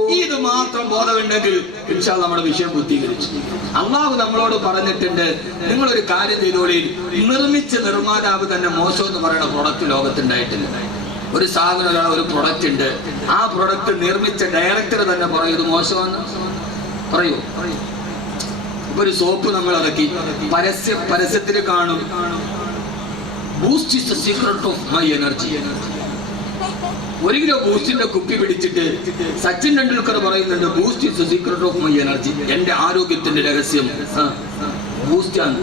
ഇത് മാത്രം ബോധമുണ്ടെങ്കിൽ ഇൻഷാ അല്ലാഹ് നമ്മുടെ വിഷയം ബുദ്ധീകരിച്ചു. അള്ളാഹു നമ്മളോട് പറഞ്ഞിട്ടുണ്ട്, നിങ്ങളൊരു കാര്യം ചെയ്തോളി, നിർമ്മിച്ച നിർമ്മാതാവ് തന്നെ മോശം എന്ന് പറയുന്ന പ്രൊഡക്റ്റ് ലോകത്തുണ്ടായിട്ടില്ല. ഒരു സാധനം, ഒരു പ്രൊഡക്റ്റ് ഉണ്ട്, ആ പ്രൊഡക്റ്റ് നിർമ്മിച്ച ഡയറക്ടർ തന്നെ പറയും ഇത് മോശമാണ്. പറയൂ. ഇപ്പൊ ഒരു സോപ്പ് നമ്മൾ ഇറക്കി, പരസ്യത്തിൽ കാണും Boost is the secret of my energy. 1 kilo ബൂസ്റ്റിന്റെ കുപ്പി പിടിച്ചിട്ട് സച്ചിൻ ടെണ്ടുൽക്കർ പറയുന്നുണ്ട് Boost is the secret of my energy, എന്റെ ആരോഗ്യത്തിന്റെ രഹസ്യം ബൂസ്റ്റാണ്.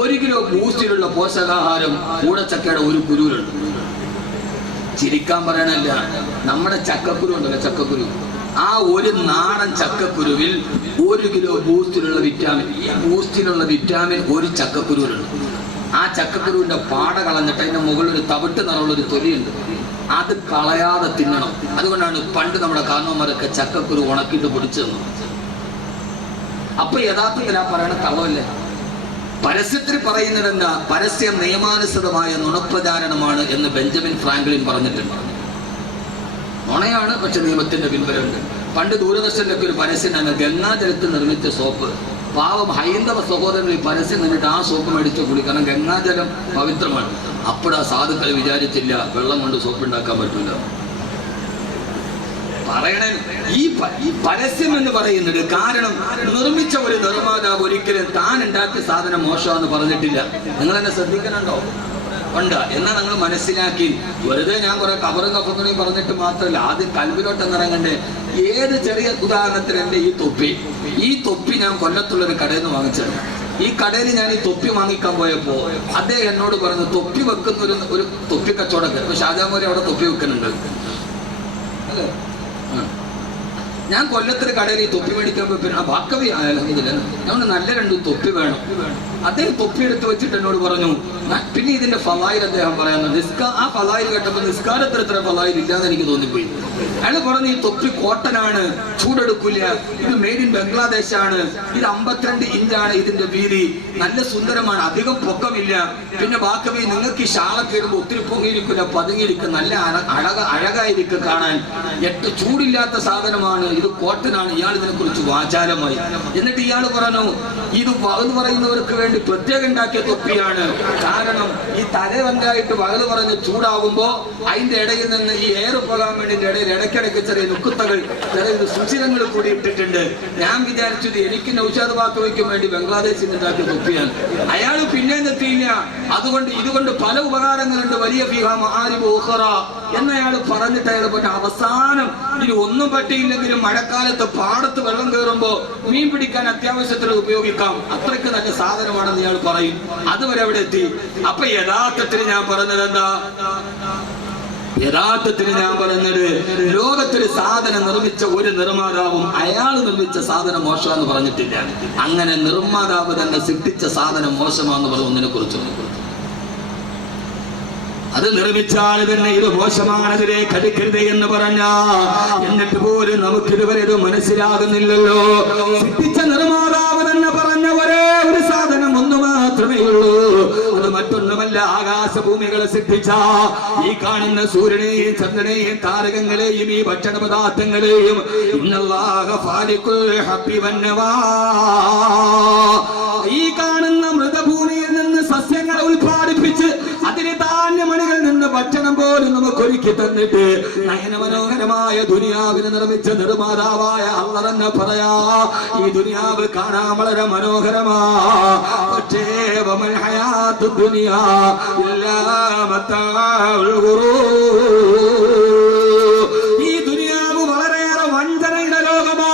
1 കിലോ ബൂസ്റ്റിലുള്ള പോഷകാഹാരം കൂടച്ചക്കയുടെ ഒരു കുരുവിലുണ്ട്. ചിരിക്കാൻ പറയണല്ല, നമ്മുടെ ചക്കക്കുരു ഉണ്ടല്ലോ, ചക്കക്കുരു, ആ ഒരു നാടൻ ചക്കക്കുരുവിൽ 1 കിലോ ബൂസ്റ്റിലുള്ള വിറ്റാമിൻ, ഈ ബൂസ്റ്റിലുള്ള വിറ്റാമിൻ ഒരു ചക്കക്കുരുവിലുണ്ട്. ആ ചക്കക്കുരുവിന്റെ പാട കളഞ്ഞിട്ട് അതിന്റെ മുകളിൽ ഒരു തവിട്ട് നിറമുള്ളൊരു തൊലിയുണ്ട്, അത് കളയാതെ തിന്നണം. അതുകൊണ്ടാണ് പണ്ട് നമ്മുടെ കാരണവന്മാരൊക്കെ ചക്കക്കുരു ഉണക്കിയിട്ട് പൊടിച്ചു തന്നു. അപ്പൊ യഥാർത്ഥത്തിൽ ആ പറയണ കള്ളമല്ലേ? പരസ്യത്തിൽ പറയുന്നത് എന്താ? പരസ്യം നിയമാനുസൃതമായ നുണപ്രചാരണമാണ് എന്ന് ബെഞ്ചമിൻ ഫ്രാങ്ക്ലിൻ പറഞ്ഞിട്ടുണ്ട്. നുണയാണ്, പക്ഷെ നിയമത്തിന്റെ പിൻബലമുണ്ട്. പണ്ട് ദൂരദർശനിലൊക്കെ ഒരു പരസ്യമാണ്, ഗംഗാജലത്തിൽ നിർമ്മിച്ച സോപ്പ്. പാവം ഹൈന്ദവ സഹോദരങ്ങൾ പരസ്യം നിന്നിട്ട് ആ സോപ്പ് മേടിച്ച് കുടിക്കണം, ഗംഗാജലം പവിത്രമാണ്. അപ്പോഴാ സാധുക്കൾ വിചാരിച്ചില്ല വെള്ളം കൊണ്ട് സോപ്പ് ഉണ്ടാക്കാൻ പറ്റില്ല. പറയണ ഈ പരസ്യം എന്ന് പറയുന്നത് കാരണം നിർമ്മിച്ച ഒരു നിർമ്മാതാവ് ഒരിക്കലും താൻ ഉണ്ടാക്കിയ സാധനം മോശമാണെന്ന് പറഞ്ഞിട്ടില്ല. നിങ്ങൾ എന്നെ ശ്രദ്ധിക്കണുണ്ടോ? ഉണ്ട്. എന്നാൽ നിങ്ങൾ മനസ്സിലാക്കി, വെറുതെ ഞാൻ കുറെ കബറും കപ്പുകളെയും പറഞ്ഞിട്ട് മാത്രമല്ല, ആദ്യം കൽവിലോട്ട് ഇറങ്ങണ്ടേ. ഏത് ചെറിയ ഉദാഹരണത്തിന് എന്റെ ഈ തൊപ്പി ഞാൻ കൊല്ലത്തുള്ളൊരു കടയിൽ നിന്ന് വാങ്ങിച്ചത്. ഈ കടയിൽ ഞാൻ ഈ തൊപ്പി വാങ്ങിക്കാൻ പോയപ്പോ അദ്ദേഹം എന്നോട് പറഞ്ഞു, തൊപ്പി വെക്കുന്ന ഒരു തൊപ്പി കച്ചവടക്കാർ, ഇപ്പൊ ഷാജാമോരി അവിടെ തൊപ്പി വെക്കുന്നുണ്ട് അല്ലേ. ഞാൻ കൊല്ലത്തൊരു കടയിൽ ഈ തൊപ്പി മേടിക്കാൻ പോയി, ബാക്കവി അലഹമില്ല ഞങ്ങൾ നല്ല 2 തൊപ്പി വേണം. അദ്ദേഹം തൊപ്പി എടുത്ത് വെച്ചിട്ട് എന്നോട് പറഞ്ഞു, പിന്നെ ഇതിന്റെ ഫലായിൽ അദ്ദേഹം പറയുന്നത്, ആ ഫലായിൽ കേട്ടപ്പോ നിസ്കാരത്തിൽ ഇത്ര ഫലായിൽ ഇല്ലാന്ന് എനിക്ക് തോന്നിപ്പോയി. അയാൾ പറഞ്ഞു ഈ തൊപ്പി കോട്ടനാണ്, ചൂടെടുക്കില്ല, ഇത് മെയ്ഡ് ഇൻ ബംഗ്ലാദേശ് ആണ്, ഇത് 52 ഇഞ്ചാണ് ഇതിന്റെ വീതി, നല്ല സുന്ദരമാണ്, അധികം പൊക്കമില്ല. പിന്നെ ബാക്കവി നിങ്ങൾക്ക് ഈ ഷാളൊക്കെ ഇടുമ്പോൾ ഒത്തിരി പൊങ്ങിയിരിക്കില്ല, പതുങ്ങിയിരിക്കും, നല്ല അഴകായിരിക്കും കാണാൻ, ചൂടില്ലാത്ത സാധനമാണ്, ഇത് കോട്ടനാണ്. ഇയാൾ ഇതിനെ കുറിച്ച് വാചാരമായി. എന്നിട്ട് ഇയാൾ പറഞ്ഞു ഇത് വകല് പറയുന്നവർക്ക് വേണ്ടി പ്രത്യേകം ഉണ്ടാക്കിയ തൊപ്പിയാണ്. കാരണം ഈ തലവങ്കായിട്ട് വകല് പറഞ്ഞ് ചൂടാകുമ്പോ അതിന്റെ ഇടയിൽ നിന്ന് ഈ എയർ പോകാൻ വേണ്ടി ഇടയിൽ ഇടയ്ക്കിടയ്ക്ക് ചെറിയ നുക്കുത്തകൾ, ചെറിയ സുഷിരങ്ങൾ കൂടി ഇട്ടിട്ടുണ്ട്. ഞാൻ വിചാരിച്ചത് എനിക്ക് നൗഷാദ് ബാക്കവിക്കും വേണ്ടി ബംഗ്ലാദേശിൽ ഉണ്ടാക്കിയ തൊപ്പിയാണ്. അയാൾ പിന്നെ എത്തിയില്ല. ഇതുകൊണ്ട് പല ഉപകാരങ്ങളുണ്ട്, വലിയ എന്നയാൾ പറഞ്ഞിട്ട് അയാൾ പറഞ്ഞ അവസാനം ഇനി ഒന്നും പറ്റിയില്ലെങ്കിലും മഴക്കാലത്ത് പാടത്ത് വെള്ളം കയറുമ്പോ മീൻ പിടിക്കാൻ അത്യാവശ്യത്തിൽ ഉപയോഗിക്കാം, അത്രയ്ക്ക് നല്ല സാധനമാണെന്ന് ഇയാൾ പറയും. അതുവരെ അവിടെ എത്തി. അപ്പൊ യഥാർത്ഥത്തിൽ ഞാൻ പറഞ്ഞത് എന്താ? ലോകത്തൊരു സാധനം നിർമ്മിച്ച ഒരു നിർമ്മാതാവും അയാൾ നിർമ്മിച്ച സാധനം മോശമാണെന്ന് പറഞ്ഞിട്ടില്ല. അങ്ങനെ നിർമ്മാതാവ് തന്നെ സൃഷ്ടിച്ച സാധനം മോശമാണെന്ന് പറഞ്ഞതിനെ കുറിച്ച്, അത് നിർമ്മിച്ചാൽ തന്നെ ഇത് മോശമാണതിലേക്ക് അടുക്കരുത് എന്ന് പറഞ്ഞ, എന്നിട്ട് പോലും നമുക്കിതുവരെ ഇത് മനസ്സിലാകുന്നില്ലല്ലോ. സൃഷ്ടിച്ച നിർമ്മാതാവ് തന്നെ പറഞ്ഞ ഒരേ ഒരു സാധനം ഒന്ന് മാത്രമേ ഉള്ളൂ, അത് മറ്റൊന്നുമല്ല, ആകാശഭൂമികളെ സൃഷ്ടിച്ച ഈ കാണുന്ന സൂര്യനെയും ചന്ദ്രനെയും താരകങ്ങളെയും ഈ ഭക്ഷണ പദാർത്ഥങ്ങളെയും ഈ കാണുന്ന മൃതഭൂമിയിൽ നിന്ന് സസ്യങ്ങളെ ഉൽപ്പാദിപ്പിച്ച് അതിന് ധാന്യമണികളിൽ നിന്ന് ഭക്ഷണം പോലും നമുക്ക് ഒരുക്കി തന്നിട്ട് നയനമനോഹരമായ ദുനിയാവിനെ നിർമ്മിച്ച നിർമ്മാതാവായ അല്ലാഹ് തന്നെ പറയാ, ഈ ദുനിയാവ് കാണാൻ വളരെ മനോഹരമാ, പക്ഷേ വമൽ ഹയാത്തു ദുനിയാ ഇല്ലാ മതാഉൽ ഗുറൂർ. ഈ ദുനിയാവ് വളരെയേറെ വഞ്ചനയുടെ ലോകമാ.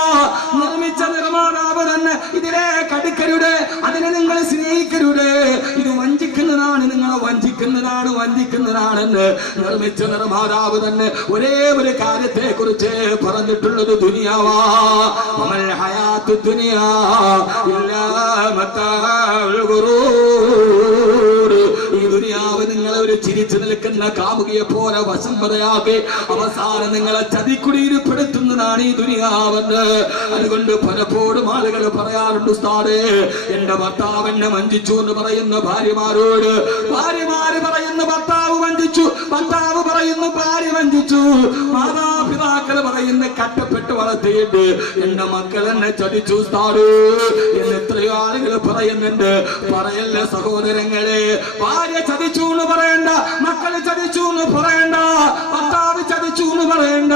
നിർമ്മിച്ച നിർമ്മാതാവ് തന്നെ ഇതിലേക്ക് അടുക്കരുത്, അതിനെ നിങ്ങൾ സ്നേഹിക്കരുത്, ഇത് വഞ്ചിക്കുന്നതാണ്, നിങ്ങളെ വഞ്ചിക്കുന്നതാണെന്ന് നിർമ്മിച്ച നിർമ്മാതാവ് തന്നെ ഒരേ ഒരു കാര്യത്തെ കുറിച്ച് പറഞ്ഞിട്ടുള്ളത് ദുനിയാവാ. വമൽ ഹയാത്തു ദുനിയാ ഇല്ലാ മതാഉൽ ഗുറൂർ. ഈ ദുനിയാവ് നിങ്ങളെ ഒരു ചിരിച്ചു നിൽക്കുന്ന കാമുകിയെ പോലെ വശംവദയാക്കി അവസാനം നിങ്ങളെ ചതിക്കുടിയിൽപ്പെടുത്തുന്നതാണ് ഈ ദുനിയാവെന്ന്. അതുകൊണ്ട് പലപ്പോഴും ആളുകൾ പറയാറുണ്ട്, ഉസ്താദേ എന്റെ ഭർത്താവ് എന്നെ വഞ്ചിച്ചു എന്ന് പറയുന്ന ഭാര്യമാരോട്, ഭാര്യമാര് പറയുന്ന ഭർത്താവ് വഞ്ചിച്ചു, ഭർത്താവ് പറയുന്നു പറയുന്നു ഭാര്യ വഞ്ചിച്ചു, മാതാപിതാക്കൾ പറയുന്നു കട്ടപ്പെട്ട് വളർത്തിയിട്ട് എന്റെ മക്കൾ എന്നെ ചതിച്ചു സ്ഥാനു എന്ന് എത്രയോ ആളുകൾ പറയുന്നുണ്ട്. പറയല്ല സഹോദരങ്ങളെ, ഭാര്യ ചതിച്ചു എന്ന് പറയണ്ട, മക്കള് ചതിച്ചു എന്ന് പറയണ്ട, ഭർത്താവ് ചതിച്ചു എന്ന് പറയണ്ട.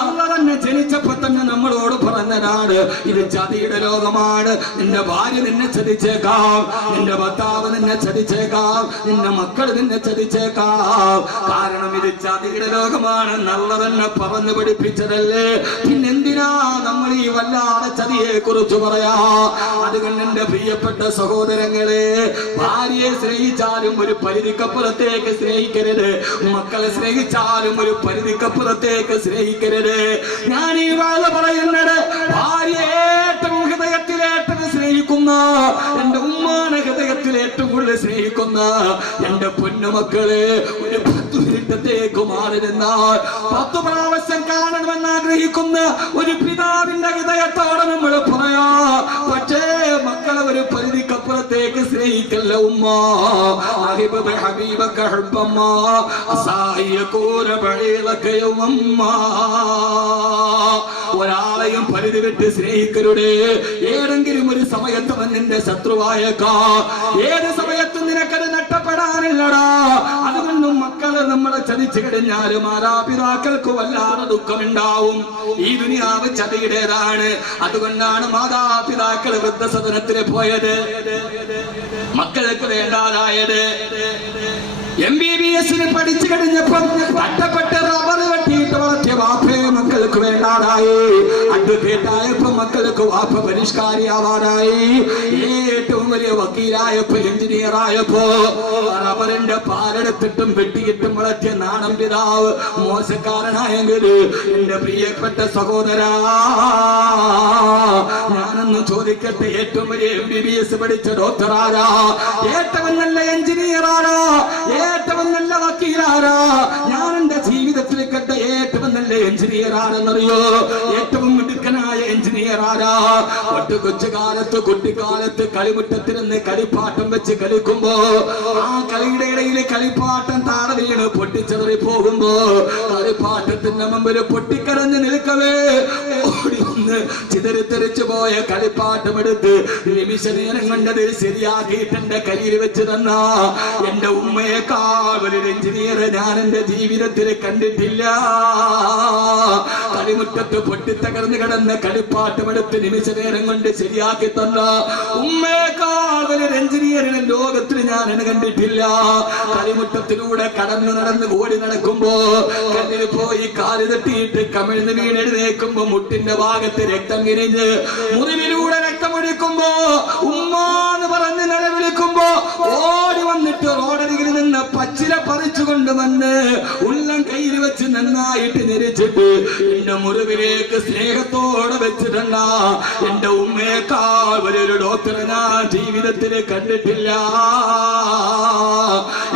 അള്ള തന്നെ ജനിച്ചപ്പോ തന്നെ നമ്മളോട് പറഞ്ഞതാണ് ഇത് ചതിയുടെ ലോകമാണ്. നിന്റെ ഭാര്യ നിന്നെ ചതിച്ചേക്കാം, നിന്റെ ഭർത്താവ് നിന്നെ ചതിച്ചേക്കാം, നിന്റെ മക്കൾ നിന്നെ ചതിച്ചേക്കാം. കാരണം ഇത് ചതിയുടെ ലോകമാണ്. നല്ല തന്നെ പറഞ്ഞു പഠിപ്പിച്ചതല്ലേ, പിന്നെന്തിനാ നമ്മൾ ഈ വല്ലാതെ ചതിയെ കുറിച്ച് പറയാ? അതുകൊണ്ട് എന്റെ പ്രിയപ്പെട്ട സഹോദരങ്ങളെ, ഭാര്യയെ സ്നേഹിച്ചാലും ഒരു പരിധിക്കപ്പുറത്തേക്ക് സ്നേഹിക്കരുത്, മക്കളെ സ്നേഹിച്ചാലും ഒരു പരിധിക്കപ്പുറത്തേക്ക് സ്നേഹിക്കരുത്. ഞാൻ ഈ വാഴ പറയുന്നത് ഭാര്യ ഏറ്റവും ഹൃദയത്തിൽ ഏറ്റവും സ്നേഹിക്കുന്ന, എന്റെ ഉമ്മാനെ ഹൃദയത്തിൽ ഏറ്റവും കൂടുതൽ സ്നേഹിക്കുന്ന എന്റെ പൊന്നുമക്കളെ ഒരു 10 മിനിറ്റത്തേക്ക് മാറി നിന്നാൽ 10 പ്രാവശ്യം കാണണമെന്ന് ആഗ്രഹിക്കുന്ന ഒരു പിതാവിന്റെ ഹൃദയത്തോടെ നമ്മൾ പറയാ. പക്ഷേ മക്കളെ ഒരു പരിധിക്കപ്പുറത്തേക്ക് സ്നേഹിക്കല്ല ഉമ്മ. ഒരാളെയും പരിധി വിട്ട് സ്നേഹിക്കരുതേ. ഏതെങ്കിലും ഒരു സമയത്ത് നിന്റെ ശത്രുവായേക്കാ, ഏത് സമയത്തും നിനക്കത് നഷ്ടപ്പെടാനില്ലടാ. അതുകൊണ്ടും മക്കളെ നമ്മളെ ചതിച്ചു കഴിഞ്ഞാലും മാതാപിതാക്കൾക്ക് വല്ലാതെ ദുഃഖമുണ്ടാവും. ഈ ദുനിയാവ് ചതിയുടേതാണ്. അതുകൊണ്ടാണ് മാതാപിതാക്കൾ വൃദ്ധസദനത്തിന് പോയത്, മക്കൾക്ക് വേണ്ടാതായത്. MBBS പഠിച്ചു കഴിഞ്ഞപ്പം കഷ്ടപ്പെട്ട് റബ്ബർ വെട്ടിയിട്ട് വളർത്തിയ വാപ്പയെ മക്കൾക്ക് വേണ്ടാതായി. അഡ്വക്കേറ്റ് ആയപ്പോ മക്കൾക്ക് വാപ്പ പരിഷ്കാരിയാവാനായി. ഏറ്റവും വലിയ വക്കീലായപ്പോ എഞ്ചിനീയർ ആയപ്പോ റബ്ബറിന്റെ പാലെടുത്തിട്ടും വെട്ടിയിട്ടും വളർത്തിയ നാണം പിതാവ് മോശക്കാരനായെങ്കിൽ എന്റെ പ്രിയപ്പെട്ട സഹോദരാ, ഞാനൊന്ന് ചോദിക്കട്ടെ, ഏറ്റവും വലിയ MBBS പഠിച്ച ഡോക്ടറാരാ? ഏറ്റവും നല്ല എഞ്ചിനീയർ ആരാ? ഏറ്റവും നല്ല വക്കീലാരാ? ഞാൻ എന്റെ ജീവിതത്തിൽ കണ്ട ഏറ്റവും നല്ല എഞ്ചിനീയർ ആരെന്നറിയോ? ഏറ്റവും മിടുക്കനായ എഞ്ചിനീയർ ആരാ? കൊച്ചുകാലത്ത് കുട്ടിക്കാലത്ത് കളിമുറ്റത്തിരുന്ന് കളിപ്പാട്ടം വെച്ച് കളിക്കുമ്പോ ആ കളിയുടെ ഇടയിൽ കളിപ്പാട്ടം താഴെ വീണ് പൊട്ടിച്ചെറി പോകുമ്പോ കളിപ്പാട്ടത്തിന്റെ മുമ്പിൽ പൊട്ടിക്കരഞ്ഞ് നിൽക്കവേ ഓടി വന്ന് ചിതറിത്തെറിച്ചു പോയ കളിപ്പാട്ടം എടുത്ത് നിമിഷ നേരം കണ്ടത് ശരിയാക്കിയിട്ട് എന്റെ കയ്യിൽ വെച്ച് തന്ന എന്റെ ഉമ്മയെക്കാൾ വലിയൊരു എഞ്ചിനീയർ ഞാൻ എന്റെ ജീവിതത്തിൽ കണ്ടിട്ടില്ല. കളിമുറ്റത്ത് പൊട്ടിത്തകർന്ന് കിടന്ന് കളിപ്പാട്ടമെടുത്ത് നിമിഷ നേരം കൊണ്ട് ശരിയാക്കി തന്ന ഉമ്മയെക്കാൾ വലിയൊരു എഞ്ചിനീയറിനെ ലോകത്തിൽ ഞാൻ കണ്ടിട്ടില്ല. കളിമുറ്റത്തിലൂടെ കടന്നു നടന്ന് ഓടി നടക്കുമ്പോ കണ്ണിൽ പോയി കാല് തട്ടിയിട്ട് കമിഴ്ന്ന് വീണെഴുന്നേക്കുമ്പോ മുട്ടിന്റെ ഭാഗത്ത് രക്തം കിരിഞ്ഞ് മുറിവിലൂടെ രക്തമൊഴിക്കുമ്പോ ഉമ്മാന്ന് പറഞ്ഞ് നിലവിളിക്കുമ്പോ ഓടി വന്നിട്ട് റോഡരികിൽ നിന്ന് പച്ചില പറിച്ചുകൊണ്ട് വന്ന് ഉള്ളം കയ്യിൽ വെച്ച് നന്നായിട്ട് ഞെരിച്ചിട്ട് എന്റെ മുറിവിലേക്ക് സ്നേഹത്തോടെ വെച്ചിട്ടല്ല. എന്റെ ഉമ്മയേക്കാൾ വലിയൊരു ഡോക്ടറെ ഞാൻ ജീവിതത്തിൽ കണ്ടിട്ടില്ല.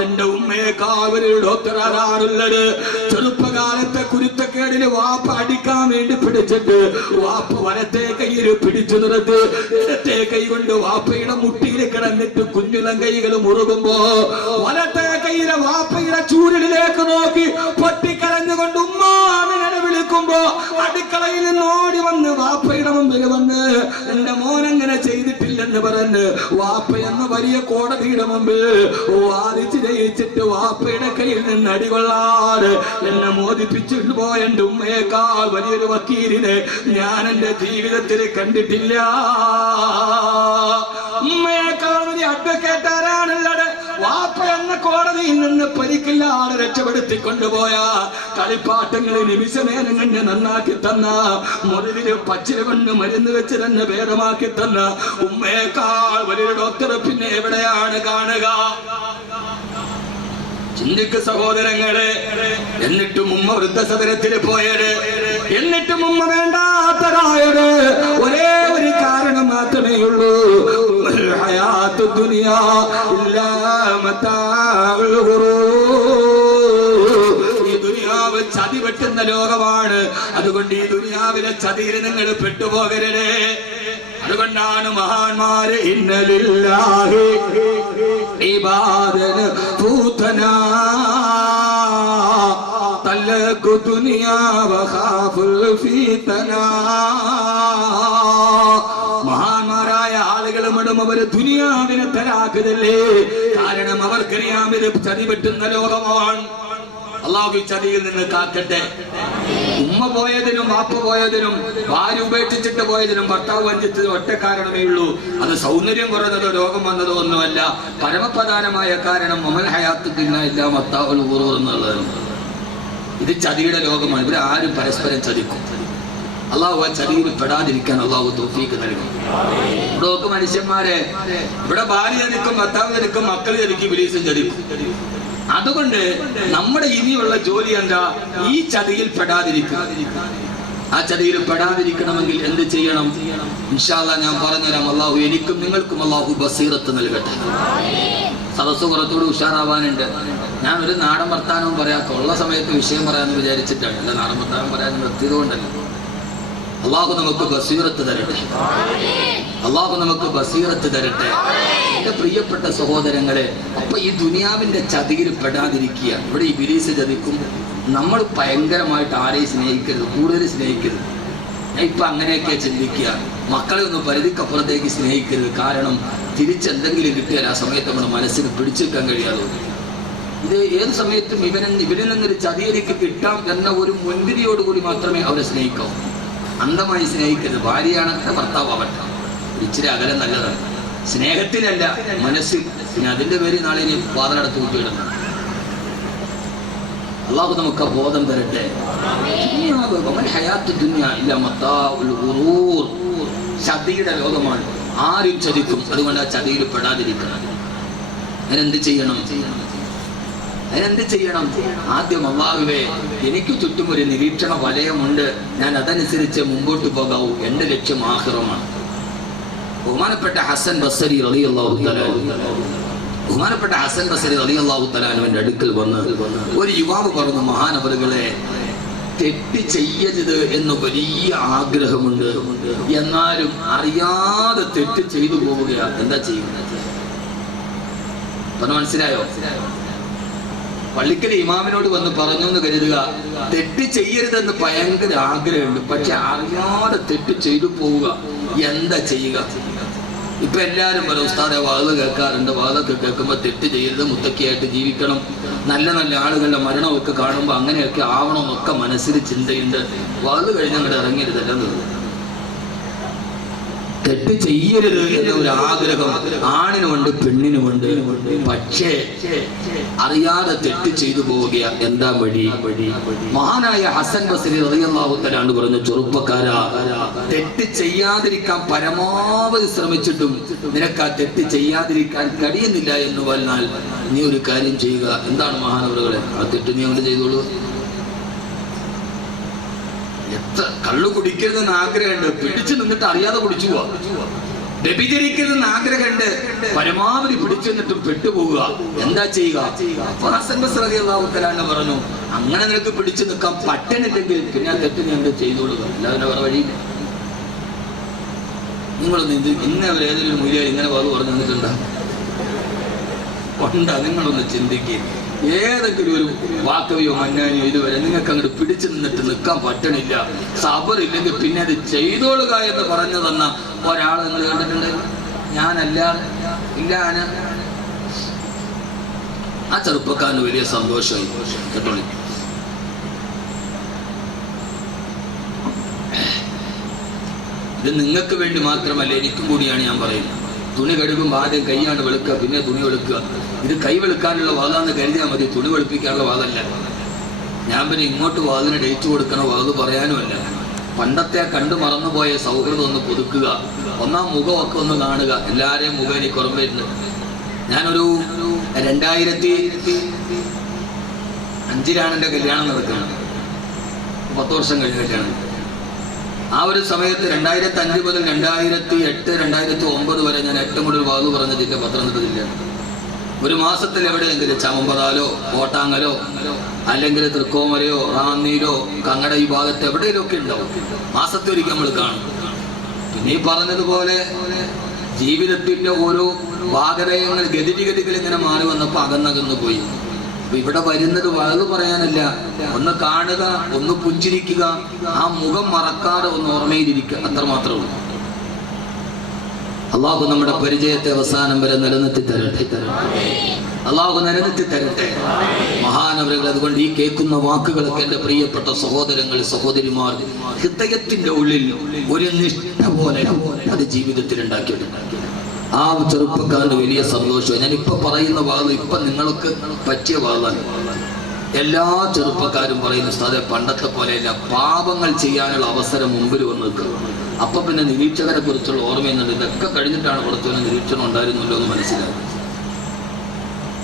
എന്റെ ഉമ്മയേക്കാൾ വലിയൊരു ഡോക്ടർ ആരാണുള്ളത്? ചെറുപ്പകാലത്തെ കുരുത്തക്കേടിന് വാപ്പ അടിക്കാൻ വേണ്ടി പിടിച്ചിട്ട് വാപ്പ വലത്തെ കയ്യിൽ പിടിച്ചു നിർത്ത് ഇടത്തെ കൈ കൊണ്ട് വാപ്പയുടെ മുട്ടിയിൽ കിടന്നിട്ട് കുഞ്ഞുലം കൈകൾ മുറുകുമ്പോ വലത്തെ കയ്യിലെ വാപ്പയുടെ ചൂരലിലേക്ക് നോക്കി പൊട്ടിക്കരഞ്ഞുകൊണ്ട് ഉമ്മാവിനെ വിളിക്കുമ്പോ അടുക്കളയിൽ നിന്ന് ഓടി വന്ന് വാപ്പയുടെ മുമ്പിൽ വന്ന് എന്റെ മോനെങ്ങനെ ചെയ്തിട്ടില്ലെന്ന് പറഞ്ഞ് വാപ്പ എന്ന വലിയ കോടതിയുടെ മുമ്പിൽ വാദിച്ച് ജയിച്ചിട്ട് വാപ്പയുടെ കയ്യിൽ നിന്ന് അടികൊള്ളാറ് എന്നെ മോദിപ്പിച്ചിട്ട് പോയ എന്റെ ഉമ്മയേക്കാൾ വലിയൊരു വക്കീലിനെ ഞാൻ എന്റെ ജീവിതത്തിൽ കണ്ടിട്ടില്ല. ഉമ്മയേക്കാൾ വലിയ അഡ്വക്കേറ്റ് ആരാണുള്ളത്? വാപ്പ എന്ന കോടതിയിൽ നിന്ന് പരിക്കില്ലാതെ രക്ഷപ്പെടുത്തി കൊണ്ടുപോയ കളിപ്പാട്ടങ്ങളെ നിമിഷ നേരം കണ്ട് നന്നാക്കി തന്ന മുറിവില് പച്ചില കൊണ്ട് മരുന്ന് വെച്ച് തന്നെ ഭേദമാക്കി തന്ന ഉമ്മയേക്കാൾ വലിയൊരു ഡോക്ടർ പിന്നെ എവിടെയാണ് കാണുക? ചിന്തിക്ക് സഹോദരങ്ങളെ. എന്നിട്ടും ഉമ്മ വൃദ്ധസദനത്തിൽ പോയത്, എന്നിട്ടും ഉമ്മ വേണ്ടാത്തതായത് ഒരേ ഒരു കാരണം മാത്രമേ ഉള്ളൂ. ദുനിയാ ഇല്ലാ മതാഉൽ ഗുറൂർ. ഈ ദുനിയാവ് ചതി വെട്ടുന്ന ലോകമാണ്. അതുകൊണ്ട് ഈ ദുനിയാവിലെ ചതിയിൽ നിങ്ങൾ പെട്ടുപോകരുത്. അതുകൊണ്ടാണ് മഹാന്മാര് ഇന്നലില്ലാഹി ഇബാദൻ ഫൂതനാ തലഖു ദുനിയാ വഖാഫുൽ ഫിതനാ. മഹാന്മാരായ ആളുകളുമിടും അവര് ദുനിയാവിനെ തലാഖിതല്ലേ. കാരണം അവർക്കറിയാം ഇത് ചതി പറ്റുന്ന ലോകമാണ്. അള്ളാഹു ചതിയിൽ നിന്ന് കാക്കട്ടെ. ഉമ്മ പോയതിനും വാപ്പ പോയതിനും ഭാര്യ ഉപേക്ഷിച്ചിട്ട് പോയതിനും ഭർത്താവ് വഞ്ചിച്ചതിനും ഒറ്റ കാരണമേ ഉള്ളൂ. അത് സൗന്ദര്യം കുറഞ്ഞതോ രോഗം വന്നതോ ഒന്നുമല്ല. പരമപ്രധാനമായ കാരണം അമൽ ഹയാത്തുക്കില്ല ഇല്ല മത്താവുൽ ഖുറൂർ എന്നുള്ളതാണ്. ഇത് ചതിയുടെ ലോകമാണ്. ഇവർ ആരും പരസ്പരം ചതിക്കും. അള്ളാഹു ആ ചതിയിൽ പെടാതിരിക്കാൻ അള്ളാഹു തൗഫീഖ് നൽകും. ഇവിടെ മനുഷ്യന്മാരെ ഇവിടെ ഭാര്യ ചതിക്കും, ഭർത്താവ് ചതിക്കും, മക്കൾ ചതിക്കും, ഇബ്ലീസും ചതിക്കും. അതുകൊണ്ട് നമ്മുടെ ഇനിയുള്ള ജോലി എന്താ? ഈ ചതിയിൽ പെടാതിരിക്കുക. ആ ചതിയിൽ പെടാതിരിക്കണമെങ്കിൽ എന്ത് ചെയ്യണം? ഇൻഷാ അല്ലാഹ് ഞാൻ പറഞ്ഞുതരാം. അള്ളാഹു എനിക്കും നിങ്ങൾക്കും അള്ളാഹു ബസീറത്ത് നൽകട്ടെ. സദസ്സ് കുറച്ചുകൂടി ഉഷാറാവാനുണ്ട്. ഞാൻ ഒരു നാടൻ വർത്താനവും പറയാത്ത ഉള്ള സമയത്ത് വിഷയം പറയാമെന്ന് വിചാരിച്ചിട്ടാണ്. അല്ല, നാടൻ വർത്താനം പറയാൻ നിർത്തിയത് കൊണ്ടല്ല. അള്ളാഹു നമുക്ക് ബസീറത്ത് തരട്ടെ. അള്ളാഹു നമുക്ക് ബസീറത്ത് തരട്ടെ. എന്റെ പ്രിയപ്പെട്ട സഹോദരങ്ങളെ, അപ്പൊ ഈ ദുനിയാവിന്റെ ചതിയിൽ പെടാതിരിക്കുക. ഇവിടെ ഇബ്ലീസ് ചതിക്കും. നമ്മൾ ഭയങ്കരമായിട്ട് ആരെയും സ്നേഹിക്കരുത്, കൂടുതൽ സ്നേഹിക്കരുത്. ഞാൻ ഇപ്പൊ അങ്ങനെയൊക്കെ ചിന്തിക്കുക. മക്കളെ ഒന്ന് പരിധിക്കപ്പുറത്തേക്ക് സ്നേഹിക്കരുത്. കാരണം തിരിച്ചെന്തെങ്കിലും കിട്ടിയാൽ ആ സമയത്ത് നമ്മുടെ മനസ്സിന് പിടിച്ചെടുക്കാൻ കഴിയാതെ. ഇത് ഏത് സമയത്തും ഇവരിൽ നിന്നൊരു ചതി എനിക്ക് കിട്ടാം എന്ന ഒരു മുൻവിധിയോടുകൂടി മാത്രമേ അവരെ സ്നേഹിക്കാവൂ. അന്ധമായി സ്നേഹിക്കരുത്. ഭാര്യയാണെങ്കിൽ ഭർത്താവട്ടെ, ഇച്ചിരി അകലം നല്ലതാണ്. സ്നേഹത്തിലല്ല, മനസ്സിൽ. പിന്നെ അതിന്റെ പേര് നാളെ ഇനി വാതിലടത്ത് കൂട്ടിയിടുന്നു. അള്ളാഹു നമുക്ക് ബോധം തരട്ടെ. ചതിയുടെ ലോകമാണ്. ആരും ചതിക്കും. അതുകൊണ്ട് ആ ചതിയിൽ പെടാതിരിക്കണം. അതിനെന്ത് ചെയ്യണം? ആദ്യം അല്ലാഹുവേ, എനിക്ക് ചുറ്റും ഒരു നിരീക്ഷണ വലയമുണ്ട്. ഞാൻ അതനുസരിച്ച് മുമ്പോട്ട് പോകാവൂ. എന്റെ ലക്ഷ്യം ആഖിറമാണ്. ബഹുമാനപ്പെട്ട ഹസൻ ബസ്രി റളിയല്ലാഹു തആല അൻഹുവിന്റെ അടുക്കൽ വന്ന് ഒരു യുവാവ് പറഞ്ഞു, മഹാനവറുകളെ, തെറ്റ് ചെയ്യരുത് എന്ന് വലിയ ആഗ്രഹമുണ്ട്, എന്നാലും അറിയാതെ തെറ്റ് ചെയ്തു പോവുകയാണ്. എന്താ ചെയ്യുന്നത്? മനസ്സിലായോ? പള്ളിക്കൽ ഇമാമിനോട് വന്ന് പറഞ്ഞു എന്ന് കരുതുക, തെറ്റ് ചെയ്യരുതെന്ന് ഭയങ്കര ആഗ്രഹമുണ്ട്, പക്ഷെ അറിയാതെ തെറ്റ് ചെയ്തു പോവുക. എന്താ ചെയ്യുക? ഇപ്പൊ എല്ലാരും പറയും, ഉസ്താദെ വാദം കേൾക്കാറുണ്ട്. വാദമൊക്കെ കേൾക്കുമ്പോ തെറ്റ് ചെയ്യരുത്, മുത്തക്കിയായിട്ട് ജീവിക്കണം, നല്ല നല്ല ആളുകളുടെ മരണമൊക്കെ കാണുമ്പോൾ അങ്ങനെയൊക്കെ ആവണമെന്നൊക്കെ മനസ്സിൽ ചിന്തയുണ്ട്. വാദം കഴിഞ്ഞ് അങ്ങോട്ട് ഇറങ്ങരുതല്ല. തെറ്റ് ചെയ്യരുത് എന്ന ഒരു ആഗ്രഹം ആണിനുമുണ്ട്, പെണ്ണിനുമുണ്ട്. പക്ഷേ അറിയാതെ തെറ്റ് ചെയ്തു പോവുക. എന്താ വഴി? മഹാനായ ഹസൻ ബസ്രി റളിയല്ലാഹു തആല അൻഹു പറഞ്ഞു, ചെറുപ്പക്കാരാ, തെറ്റ് ചെയ്യാതിരിക്കാൻ പരമാവധി ശ്രമിച്ചിട്ടും നിനക്ക് ആ തെറ്റ് ചെയ്യാതിരിക്കാൻ കഴിയുന്നില്ല എന്ന് പറഞ്ഞാൽ നീ ഒരു കാര്യം ചെയ്യുക. എന്താണ് മഹാനവറുകളെ? ആ തെറ്റ് നീ അങ്ങോട്ട് ചെയ്തോളൂ. കള്ളു കുടിക്കരുതെന്ന് ആഗ്രഹമുണ്ട്, പിടിച്ചു നിന്നിട്ട് അറിയാതെ കുടിച്ചു പോവാ. വ്യഭിചരിക്കരുതെന്ന് ആഗ്രഹമുണ്ട്, പരമാവധി പിടിച്ചു നിന്നിട്ടും പെട്ടുപോവുക. എന്താ ചെയ്യുക? അപ്പൊ ഹസൻ ബസ്രി റളിയല്ലാഹു തആല അൻഹു പറഞ്ഞു, അങ്ങനെ നിനക്ക് പിടിച്ചു നിൽക്കാൻ പറ്റണില്ലെങ്കിൽ പിന്നെ ആ തെറ്റ് നീ എന്താ ചെയ്തോളുക. അല്ലാതെ വേറെ വഴിയില്ല. നിങ്ങളൊന്ന് ഇന്നവർ ഏതൊരു മൂല്യം ഇങ്ങനെ വാദം പറഞ്ഞു തന്നിട്ടുണ്ടാ? ഉണ്ടാ? നിങ്ങളൊന്ന് ചിന്തിക്കുക. ഏതെങ്കിലും ഒരു വാക്കവിയോ മന്നാനിയോ ഇതുവരെ നിങ്ങൾക്ക് അങ്ങോട്ട് പിടിച്ചു നിന്നിട്ട് നിൽക്കാൻ പറ്റണില്ല, സബറില്ലെങ്കിൽ പിന്നെ അത് ചെയ്തോളുക എന്ന് പറഞ്ഞു തന്ന ഒരാൾ നിങ്ങൾ കണ്ടിട്ടുണ്ട്? ഞാനല്ല, ഇല്ല. ആ ചെറുപ്പക്കാരന് വലിയ സന്തോഷമായി കേട്ടോളി. ഇത് നിങ്ങൾക്ക് വേണ്ടി മാത്രമല്ല, എനിക്കും കൂടിയാണ് ഞാൻ പറയുന്നത്. തുണി കഴുകുമ്പോൾ ആദ്യം കൈയാണ് വെളുക്കുക, പിന്നെ തുണി വെളുക്കുക. ഇത് കൈ വെളുക്കാനുള്ള വാദാന്ന് കരുതിയാൽ മതി, തുണി വെളുപ്പിക്കാനുള്ള വാദമല്ല. ഞാൻ പിന്നെ ഇങ്ങോട്ട് വാദിന് ഡേറ്റ് കൊടുക്കണോ വാത് പറയാനുമല്ല. പണ്ടത്തെ കണ്ടു മറന്നുപോയ സൗഹൃദം ഒന്ന് പുതുക്കുക. ഒന്നാം മുഖമൊക്കെ ഒന്ന് കാണുക. എല്ലാവരെയും മുഖം എനിക്ക് ഓർമ്മ വരുന്നുണ്ട്. ഞാനൊരു 2005 എൻ്റെ കല്യാണം നടക്കുന്നത്. 10 വർഷം കഴിഞ്ഞിട്ടാണ്. ആ ഒരു സമയത്ത് 2005 മുതൽ 2008, 2009 വരെ ഞാൻ ഏറ്റവും കൂടുതൽ വാതു പറഞ്ഞ ജില്ല പത്തനംതിട്ട ജില്ലയാണ്. ഒരു മാസത്തിൽ എവിടെയെങ്കിലും ചമമ്പതാലോ കോട്ടാങ്ങലോ അല്ലെങ്കിൽ തൃക്കോമലയോ റാന്നീരോ കങ്ങട ഈ ഭാഗത്ത് എവിടെയെങ്കിലുമൊക്കെ ഉണ്ടാവും. മാസത്തൊരിക്കൽ നമ്മൾ കാണും. പിന്നെ ഈ പറഞ്ഞതുപോലെ ജീവിതത്തിന്റെ ഓരോ വാഗതയങ്ങൾ ഗതിവിഗതികൾ ഇങ്ങനെ മാറി വന്നപ്പോൾ അകന്നകന്നു പോയി. ഇവിടെ വരുന്നത് വഴു പറയാനല്ല, ഒന്ന് കാണുക, ഒന്ന് പുഞ്ചിരിക്കുക, ആ മുഖം മറക്കാതെ ഒന്ന് ഓർമ്മയിലിരിക്കുക, അത്രമാത്രമേ ഉള്ളൂ. അള്ളാഹു നമ്മുടെ പരിചയത്തെ അവസാനം വരെ നിലനിർത്തി തരട്ടെ. അള്ളാഹു നിലനിർത്തി തരട്ടെ മഹാനവരുകൾ. അതുകൊണ്ട് ഈ കേൾക്കുന്ന വാക്കുകളൊക്കെ എൻ്റെ പ്രിയപ്പെട്ട സഹോദരങ്ങൾ, സഹോദരിമാർ, ഹൃദയത്തിന്റെ ഉള്ളിൽ ഒരു നിഷ്ഠ പോലെ അത് ജീവിതത്തിൽ ഉണ്ടാക്കിയിട്ടുണ്ട്. ആ ചെറുപ്പക്കാരന് വലിയ സന്തോഷം. ഞാനിപ്പോ പറയുന്ന വാദം ഇപ്പൊ നിങ്ങൾക്ക് പറ്റിയ വാദമാണ്. എല്ലാ ചെറുപ്പക്കാരും പറയുന്ന ഉസ്താദേ, പണ്ടത്തെ പോലെയല്ല, പാപങ്ങൾ ചെയ്യാനുള്ള അവസരം മുമ്പിൽ വന്ന് നിൽക്കുക. അപ്പൊ പിന്നെ നിരീക്ഷകരെ കുറിച്ചുള്ള ഓർമ്മയുന്നുണ്ട്. ഇതൊക്കെ കഴിഞ്ഞിട്ടാണ് കുറച്ചൊരു നിരീക്ഷണം ഉണ്ടായിരുന്നല്ലോ എന്ന് മനസ്സിലാവും.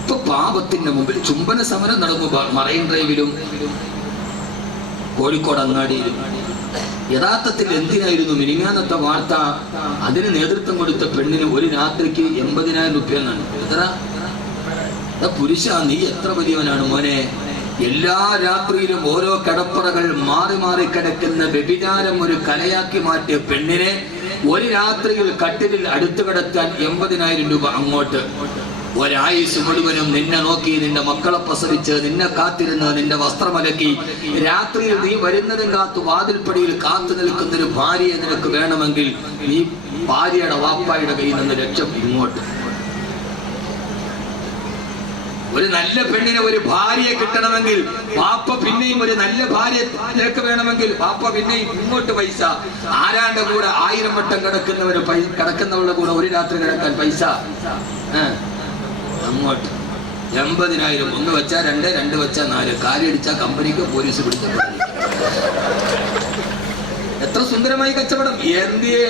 ഇപ്പൊ പാപത്തിന്റെ മുമ്പിൽ ചുംബന സമരം നടന്നു മറൈൻ ഡ്രൈവിലും കോഴിക്കോട് അങ്ങാടിയിലും. യഥാർത്ഥത്തിൽ എന്തിനായിരുന്നു മിനിങ്ങാന്നത്തെ വാർത്ത? അതിന് നേതൃത്വം കൊടുത്ത പെണ്ണിന് ഒരു രാത്രിക്ക് 80,000 രൂപ എന്നാണ്. എത്ര പുരുഷ, നീ എത്ര വലിയവനാണ് മോനെ? എല്ലാ രാത്രിയിലും ഓരോ കടപ്പറകൾ മാറി മാറി കിടക്കുന്ന വ്യഭിചാരം ഒരു കലയാക്കി മാറ്റിയ പെണ്ണിനെ ഒരു രാത്രിയിൽ കട്ടിലിൽ അടുത്തു കിടത്താൻ 80,000 രൂപ അങ്ങോട്ട്. ഒരായുസ് മുഴുവനും നിന്നെ നോക്കി, നിന്റെ മക്കളെ പ്രസവിച്ച്, നിന്നെ കാത്തിരുന്ന്, നിന്റെ വസ്ത്രമലക്കി, രാത്രിയിൽ നീ വരുന്നതും കാത്തു വാതിൽപ്പടിയിൽ കാത്തു നിൽക്കുന്നൊരു ഭാര്യയെ നിനക്ക് വേണമെങ്കിൽ നീ ഭാര്യയുടെ വാപ്പായുടെ കയ്യിൽ നിന്ന് ലക്ഷം ഇങ്ങോട്ട്. ഒരു നല്ല പെണ്ണിനെ, ഒരു ഭാര്യയെ കിട്ടണമെങ്കിൽ വാപ്പ പിന്നെയും, ഒരു നല്ല ഭാര്യ നിനക്ക് വേണമെങ്കിൽ വാപ്പ പിന്നെയും ഇങ്ങോട്ട് പൈസ. ആരാന്റെ കൂടെ 1000 വട്ടം കിടക്കുന്നവരുടെ കൂടെ ഒരു രാത്രി കിടക്കാൻ പൈസ അങ്ങോട്ട്. 80,000. 1 വെച്ചാ 2, 2 വെച്ചാ 4. കാലടിച്ചാ കമ്പനിക്ക് പോലീസ് പിടിച്ച. എത്ര സുന്ദരമായി കച്ചവടം. എന്തിയെ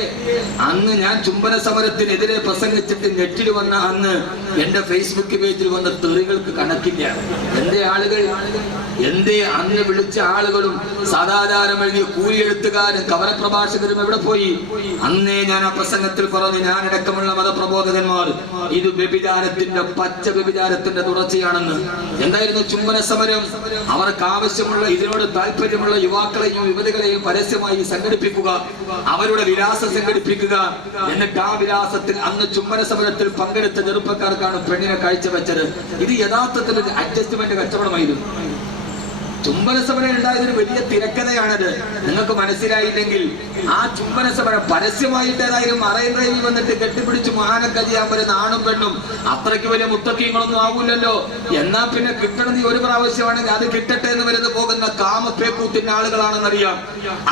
അന്ന് ഞാൻ ചുംബന സമരത്തിനെതിരെ പ്രസംഗിച്ചിട്ട് നെറ്റിൽ വന്ന അന്ന് എന്റെ ഫേസ്ബുക്ക് പേജിൽ വന്ന തെറികൾക്ക് കണക്കില്ല. എന്തേ അന്ന് വിളിച്ച ആളുകളും സദാചാരം എഴുതിയ കൂലിയെഴുത്തുകാരും കവരപ്രഭാഷകരും എവിടെ പോയി? അന്നേ ഞാൻ ആ പ്രസംഗത്തിൽ പറഞ്ഞു, ഞാനടക്കമുള്ള മതപ്രബോധകന്മാർ, ഇത് വ്യഭിചാരത്തിന്റെ, പച്ച വ്യഭിചാരത്തിന്റെ തുടർച്ചയാണെന്ന്. എന്തായിരുന്നു ചുംബന സമരം? അവർക്ക് ആവശ്യമുള്ള, ഇതിനോട് താല്പര്യമുള്ള യുവാക്കളെയും യുവതികളെയും പരസ്യമായി സംഘടിപ്പിക്കുക, അവരുടെ വിലാസം സംഘടിപ്പിക്കുക. എന്നിട്ട് ആ വിലാസത്തിൽ അന്ന് ചുംബന സമരത്തിൽ പങ്കെടുത്ത ചെറുപ്പക്കാർക്കാണ് പെണ്ണിനെ കാഴ്ചവെച്ചത്. ഇത് യഥാർത്ഥത്തിൽ ഒരു അഡ്ജസ്റ്റ്മെന്റ് കച്ചവടമായിരുന്നു. ചുംബന സമരം ഉണ്ടായതൊരു വലിയ തിരക്കഥയാണത്. നിങ്ങൾക്ക് മനസ്സിലായില്ലെങ്കിൽ ആ ചുംബന സമരം പരസ്യമായിട്ട് ഏതായാലും മറൈൻ ഡ്രൈവിൽ വന്നിട്ട് കെട്ടിപ്പിടിച്ച് മഹാനൊക്കെ ചെയ്യാൻ പറ്റുന്ന ആണും പെണ്ണും അത്രയ്ക്ക് വലിയ മുത്തക്കീങ്ങളൊന്നും ആവൂലല്ലോ. എന്നാ പിന്നെ കിട്ടണത് ഒരു പ്രാവശ്യമാണെങ്കിൽ അത് കിട്ടട്ടെ എന്ന് വരുന്ന പോകുന്ന കാമപ്പേക്കൂത്തിന്റെ ആളുകളാണെന്നറിയാം.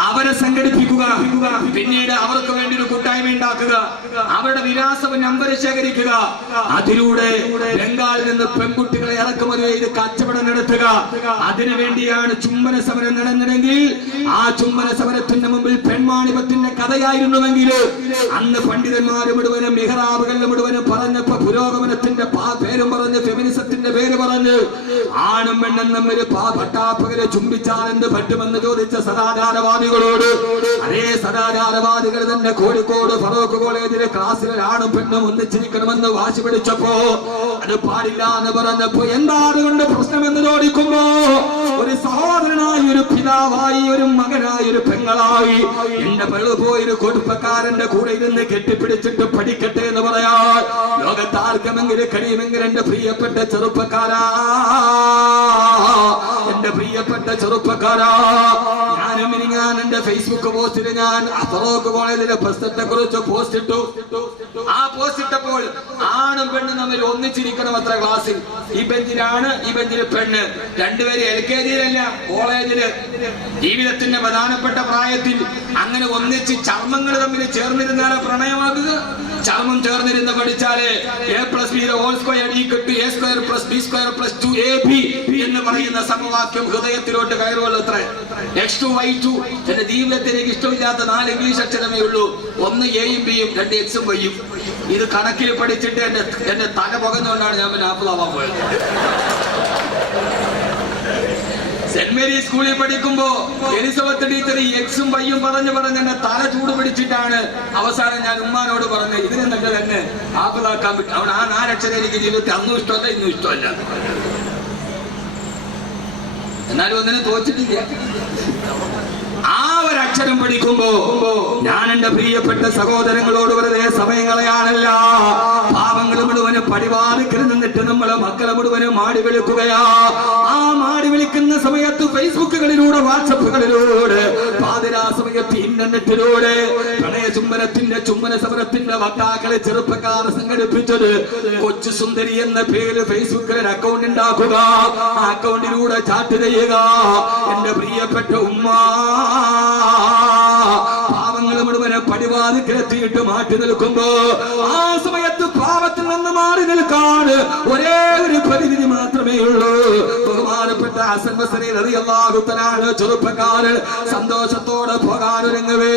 അവരെ സംഘടിപ്പിക്കുക, പിന്നീട് അവർക്ക് വേണ്ടി ഒരു കൂട്ടായ്മ ഉണ്ടാക്കുക, അവരുടെ വിലാസവും നമ്പർ ശേഖരിക്കുക, അതിലൂടെ ബംഗാളിൽ നിന്ന് പെൺകുട്ടികളെ ഇറക്കുമതി ചെയ്ത് കച്ചവടം നടത്തുക. അതിനുവേണ്ടി ചുംബന സമരം നടന്നെങ്കിൽ ആ ചുംബന സമരത്തിന്റെ മുമ്പിൽ പെൺവാണിഭത്തിന്റെ കഥയായിരുന്നുവെങ്കിൽ അന്ന് പണ്ഡിതന്മാര് മുഴുവനും മിഹ്റാബുകളിൽ മുഴുവനും പറഞ്ഞപ്പോ പുരോഗമനത്തിന്റെ പേരും പറഞ്ഞ്, ഫെമിനിസത്തിന്റെ പേര് പറഞ്ഞ്, ആണും പെണ്ണും തമ്മിൽ പട്ടാപ്പകരെ ചുംബിച്ചാൽ എന്ത് പറ്റുമെന്ന് ചോദിച്ച സദാചാരവാദികളോട് അതേ സദാചാരവാദികൾ തന്നെ കോഴിക്കോട് ഫറൂഖ് കോളേജിലെ ക്ലാസ്സിൽ ആണും പെണ്ണും ഒന്നിച്ചിരിക്കണമെന്ന് വാശി പിടിച്ചപ്പോ അത് പാടില്ല എന്ന് പറഞ്ഞപ്പോ എന്താണ് കൊണ്ട് പ്രശ്നമെന്ന് ചോദിക്കുമ്പോ ഒരു സഹോദരനായി, ഒരു പിതാവായി, ഒരു മകനായി, ഒരു പെങ്ങളായി എന്റെ പെള്ളു പോയൊരു കൊടുപ്പക്കാരന്റെ കൂടെ ഇരുന്ന് കെട്ടിപ്പിടിച്ചിട്ട് പഠിക്കട്ടെ എന്ന് പറയാ ലോകത്താർക്കെങ്കിലും കഴിയുമെങ്കിൽ എന്റെ പ്രിയപ്പെട്ട ചെറുപ്പക്കാരാ, എന്റെ പ്രിയപ്പെട്ട ചെറുപ്പക്കാരാ, ഞാൻ എന്റെ ഫേസ്ബുക്ക് പോസ്റ്റിൽ ഞാൻ ഫറൂഖ് കോളേജിലെ പ്രശ്നത്തെ കുറിച്ച് പോസ്റ്റ് ഇട്ടു. ആ പോസ്റ്റ് ഇട്ടപ്പോൾ ആണും പെണ്ണും തമ്മിൽ ഒന്നിച്ചിരിക്കണം അത്ര ക്ലാസ്സിൽ. ഈ ബെഞ്ചിലാണ്, ഈ ബെഞ്ചിൽ പെണ്ണ്. രണ്ടുപേരും LKG-യിലല്ല, കോളേജില്. ജീവിതത്തിന്റെ പ്രധാനപ്പെട്ട പ്രായത്തിൽ അങ്ങനെ ഒന്നിച്ച് ചർമ്മങ്ങൾ തമ്മിൽ ചേർന്നിരുന്നാലോ പ്രണയമാകുക? ചർമ്മം ചേർന്നിരുന്ന് പഠിച്ചാല് A+B=A²+B² + 2AB എന്ന് പറയുന്ന സമവാക്യം ഹൃദയത്തിലോട്ട് കയറുമല്ലോ. അത്ര X2Y2. എന്റെ ജീവിതത്തിൽ എനിക്ക് ഇഷ്ടമില്ലാത്ത 4 ഇംഗ്ലീഷ് അക്ഷരമേ ഉള്ളൂ. 1 Aയും Bയും, 2 Xും Yയും. ഇത് കണക്കിൽ പഠിച്ചിട്ട് എന്റെ തല പുകഞ്ഞുകൊണ്ടാണ് ഞാൻ പിന്നെ ആപ്പിളാവാൻ പോയത്. സെന്റ് മേരി സ്കൂളിൽ പഠിക്കുമ്പോ എലിസബത്ത് ടീച്ചർ Xും Yയും പറഞ്ഞ് എന്നെ തല ചൂട് പിടിച്ചിട്ടാണ് അവസാനം ഞാൻ ഉമ്മാനോട് പറഞ്ഞത്, ഇതിനെ തന്നെ തന്നെ ആപ്പിളാക്കാൻ പറ്റും. അവിടെ ആ 4 അക്ഷരം എനിക്ക് ജീവിതത്തിൽ അന്നും ഇഷ്ടമല്ല, ഇന്നും ഇഷ്ടമല്ല. എന്നാലും ഒന്നിനെ തോച്ചിട്ടില്ല. ആ ഒരു അക്ഷരം പഠിക്കുമ്പോ ഞാൻ എന്റെ പ്രിയപ്പെട്ട സഹോദരങ്ങളോട് വെറുതെ സമയം കളയാനല്ല, പാപങ്ങൾ മുഴുവനും പടിവാതിക്കൽ നിന്നിട്ട് നമ്മളെ മക്കളെ മുഴുവനും മാടി വിളിക്കുകയാ. ആ മാടി വിളിക്കുന്ന സമയത്ത് ഫേസ്ബുക്കുകളിലൂടെ, വാട്സപ്പുകളിലൂടെ, പാതിരാ സമയത്ത് ഇന്റർനെറ്റിലൂടെ പ്രണയ ചുംബന സമരത്തിന്റെ വക്താക്കളെ ചെറുപ്പക്കാർ സംഘടിപ്പിച്ചത് കൊച്ചു സുന്ദരി എന്ന പേര് ഫേസ്ബുക്കിൽ അക്കൗണ്ട് ഉണ്ടാക്കുക, ആ അക്കൗണ്ടിലൂടെ ചാറ്റ് ചെയ്യുക. എന്റെ പ്രിയപ്പെട്ട ഉമ്മ, പാവങ്ങൾ മുഴുവനെ പടിവാതിക്കെത്തിയിട്ട് മാറ്റി നിൽക്കുമ്പോ ആ സമയത്ത് പാവത്തിൽ നിന്ന് മാറി നിൽക്കാൻ ഒരേ ഒരു പരിധി മാത്രമേ ഉള്ളൂ. ബഹുമാനപ്പെട്ട ഹസൻ ബസരി റളിയല്ലാഹു തആല ചെറുപ്പക്കാരൻ സന്തോഷത്തോടെ പോകാനൊരുങ്ങവേ,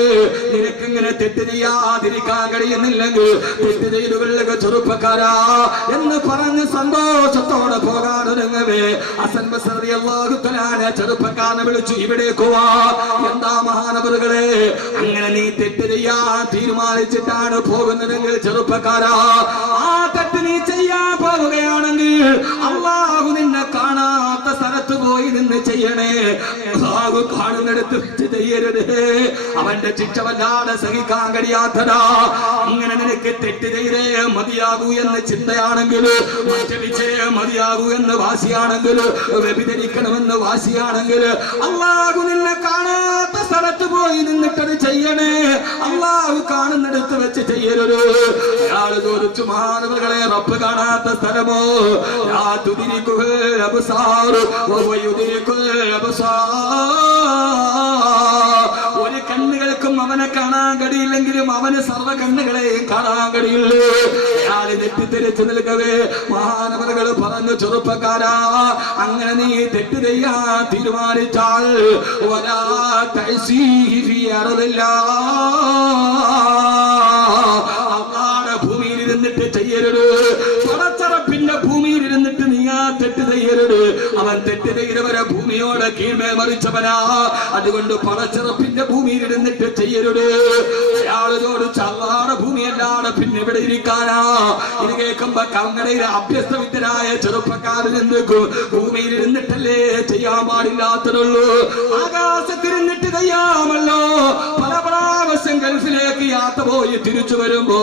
നിനക്കിങ്ങനെ തെറ്റ് ചെയ്യാതിരിക്കാൻ കഴിയുന്നില്ലെങ്കിൽ തെറ്റ് ചെയ്തുകൊള്ളുക ചെറുപ്പക്കാരാ എന്ന് പറഞ്ഞ് സന്തോഷത്തോടെ പോകാനൊരുങ്ങവേ, ഹസൻ ബസരി റളിയല്ലാഹു തആല ചെറുപ്പക്കാരനെ വിളിച്ചു, ഇവിടേക്ക് വാ. എന്താ മഹാനവറുകളെ, അങ്ങനെ നീ തെറ്റ് ചെയ്യാൻ തീരുമാനിച്ചിട്ടാണ് പോകുന്നതെങ്കിൽ ചെറുപ്പക്കാരാ, ആ തെറ്റ് നീ ചെയ്യാൻ പോവുകയാണെങ്കിൽ അല്ലാഹു നിന്നെ കാണാത്ത സ്ഥലത്ത് പോയി നിന്ന് ചെയ്യണേ. അല്ലാഹു കാണുന്നിടത്ത് വെച്ച് ചെയ്യരുത്. അവന്റെ ശിക്ഷ വല്ലാതെ സഹിക്കാൻ കഴിയാത്തതാ. അങ്ങനെ നിനക്ക് തെറ്റ് ചെയ്തേ മതിയാകൂ എന്ന് ചിന്തയാണെങ്കിൽ, മദ്യപിച്ചേ മതിയാകൂ എന്ന് വാശിയാണെങ്കിൽ, വ്യഭിചരിക്കണമെന്ന് വാശിയാണെങ്കിൽ അല്ലാഹു നിന്നെ കാണാത്ത സ്ഥലത്ത് പോയി നിന്നിട്ടത് ചെയ്യണേ. അല്ലാഹു കാണുന്നിടത്ത് വെച്ച് ചെയ്യരുത്. അയാൾ ചോദിച്ചു, മാനവകളെ, റബ്ബ് കാണാത്ത സ്ഥലമോ? ഒരു കണ്ണുകൾക്കും അവനെ കാണാൻ കഴിയില്ലെങ്കിലും അവന് സർവ്വ കണ്ണുകളെയും കാണാൻ കഴിയുള്ളൂ. അയാൾ തെറ്റിദ്ധരിച്ചു നിൽക്കവേ മഹാനവറുകൾ പറഞ്ഞു, ചെറുപ്പക്കാരാ, അങ്ങനെ നീ തെറ്റ് ചെയ്യാൻ തീരുമാനിച്ചാൽ ഭൂമിയിൽ ഇരുന്നിട്ട് ചെയ്യരുത്. പടച്ചറപ്പിന്റെ ഭൂമിയിൽ ഇരുന്നിട്ട് നീ ആ തെറ്റ് ചെയ്യരുത്. അവൻ തെറ്റ് ചെയ്തവരെ ഭൂമിയോട് കീഴ്മേ മറിച്ചവനാ. അതുകൊണ്ട് പടച്ചറപ്പിന്റെ ഭൂമിയിൽ ഇരുന്നിട്ട് ചെയ്യരുത്. അയാളോട് ചല്ലാടെ ഭൂമിയല്ലാതെ പിന്നെ ഇവിടെ ഇരിക്കാനാ. ഇത് കേൾക്കുമ്പോ കങ്ങടയിലെ അഭ്യസ്തവിദ്യരായ ചെറുപ്പക്കാരിൽ നിന്ന് ഭൂമിയിൽ ഇരുന്നിട്ടല്ലേ ചെയ്യാൻ പാടില്ലാത്തതുള്ളൂ. ആകാശത്തിരുന്നിട്ട് ചെയ്യാമല്ലോ. പല പ്രാവശ്യം ഗൾഫിലേക്ക് യാത്ര പോയി തിരിച്ചു വരുമ്പോ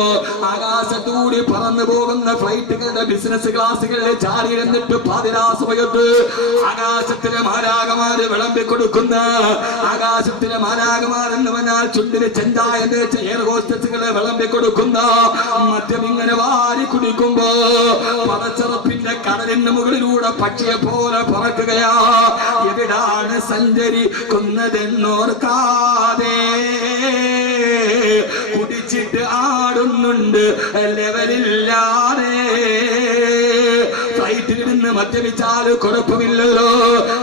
ആകാശത്തൂടി പറന്നു പോകുന്ന ഫ്ലൈറ്റുകളുടെ ബിസിനസ് ക്ലാസുകളിൽ ചാരി ഇരുന്നിട്ട് പാതിരാ സമയത്ത് ആകാശത്തിലെ മാലാകമാര് വിളമ്പിക്കൊടുക്കുന്ന, ആകാശത്തിലെ മാലാകമാരെന്ന് പറഞ്ഞാൽ ചുണ്ടിന് ചെഞ്ചായന്റെ എയർ ഹോസ്റ്റസുകളെ വിളമ്പിക്കൊടുക്കുന്ന മദ്യം ഇങ്ങനെ വാരി കുടിക്കുമ്പോ പടച്ചറപ്പിന്റെ കടലിന് മുകളിലൂടെ പക്ഷിയെ പോലെ പറക്കുകയാ. എവിടാണ് സഞ്ചരിക്കുന്നതെന്നോർക്കാതെ കുടിച്ചിട്ട് ആടുന്നുണ്ട് ലെവലില്ലാതെ. ഫ്ലൈറ്റിൽ നിന്ന് മദ്യപിച്ചാൽ കുഴപ്പമില്ലല്ലോ.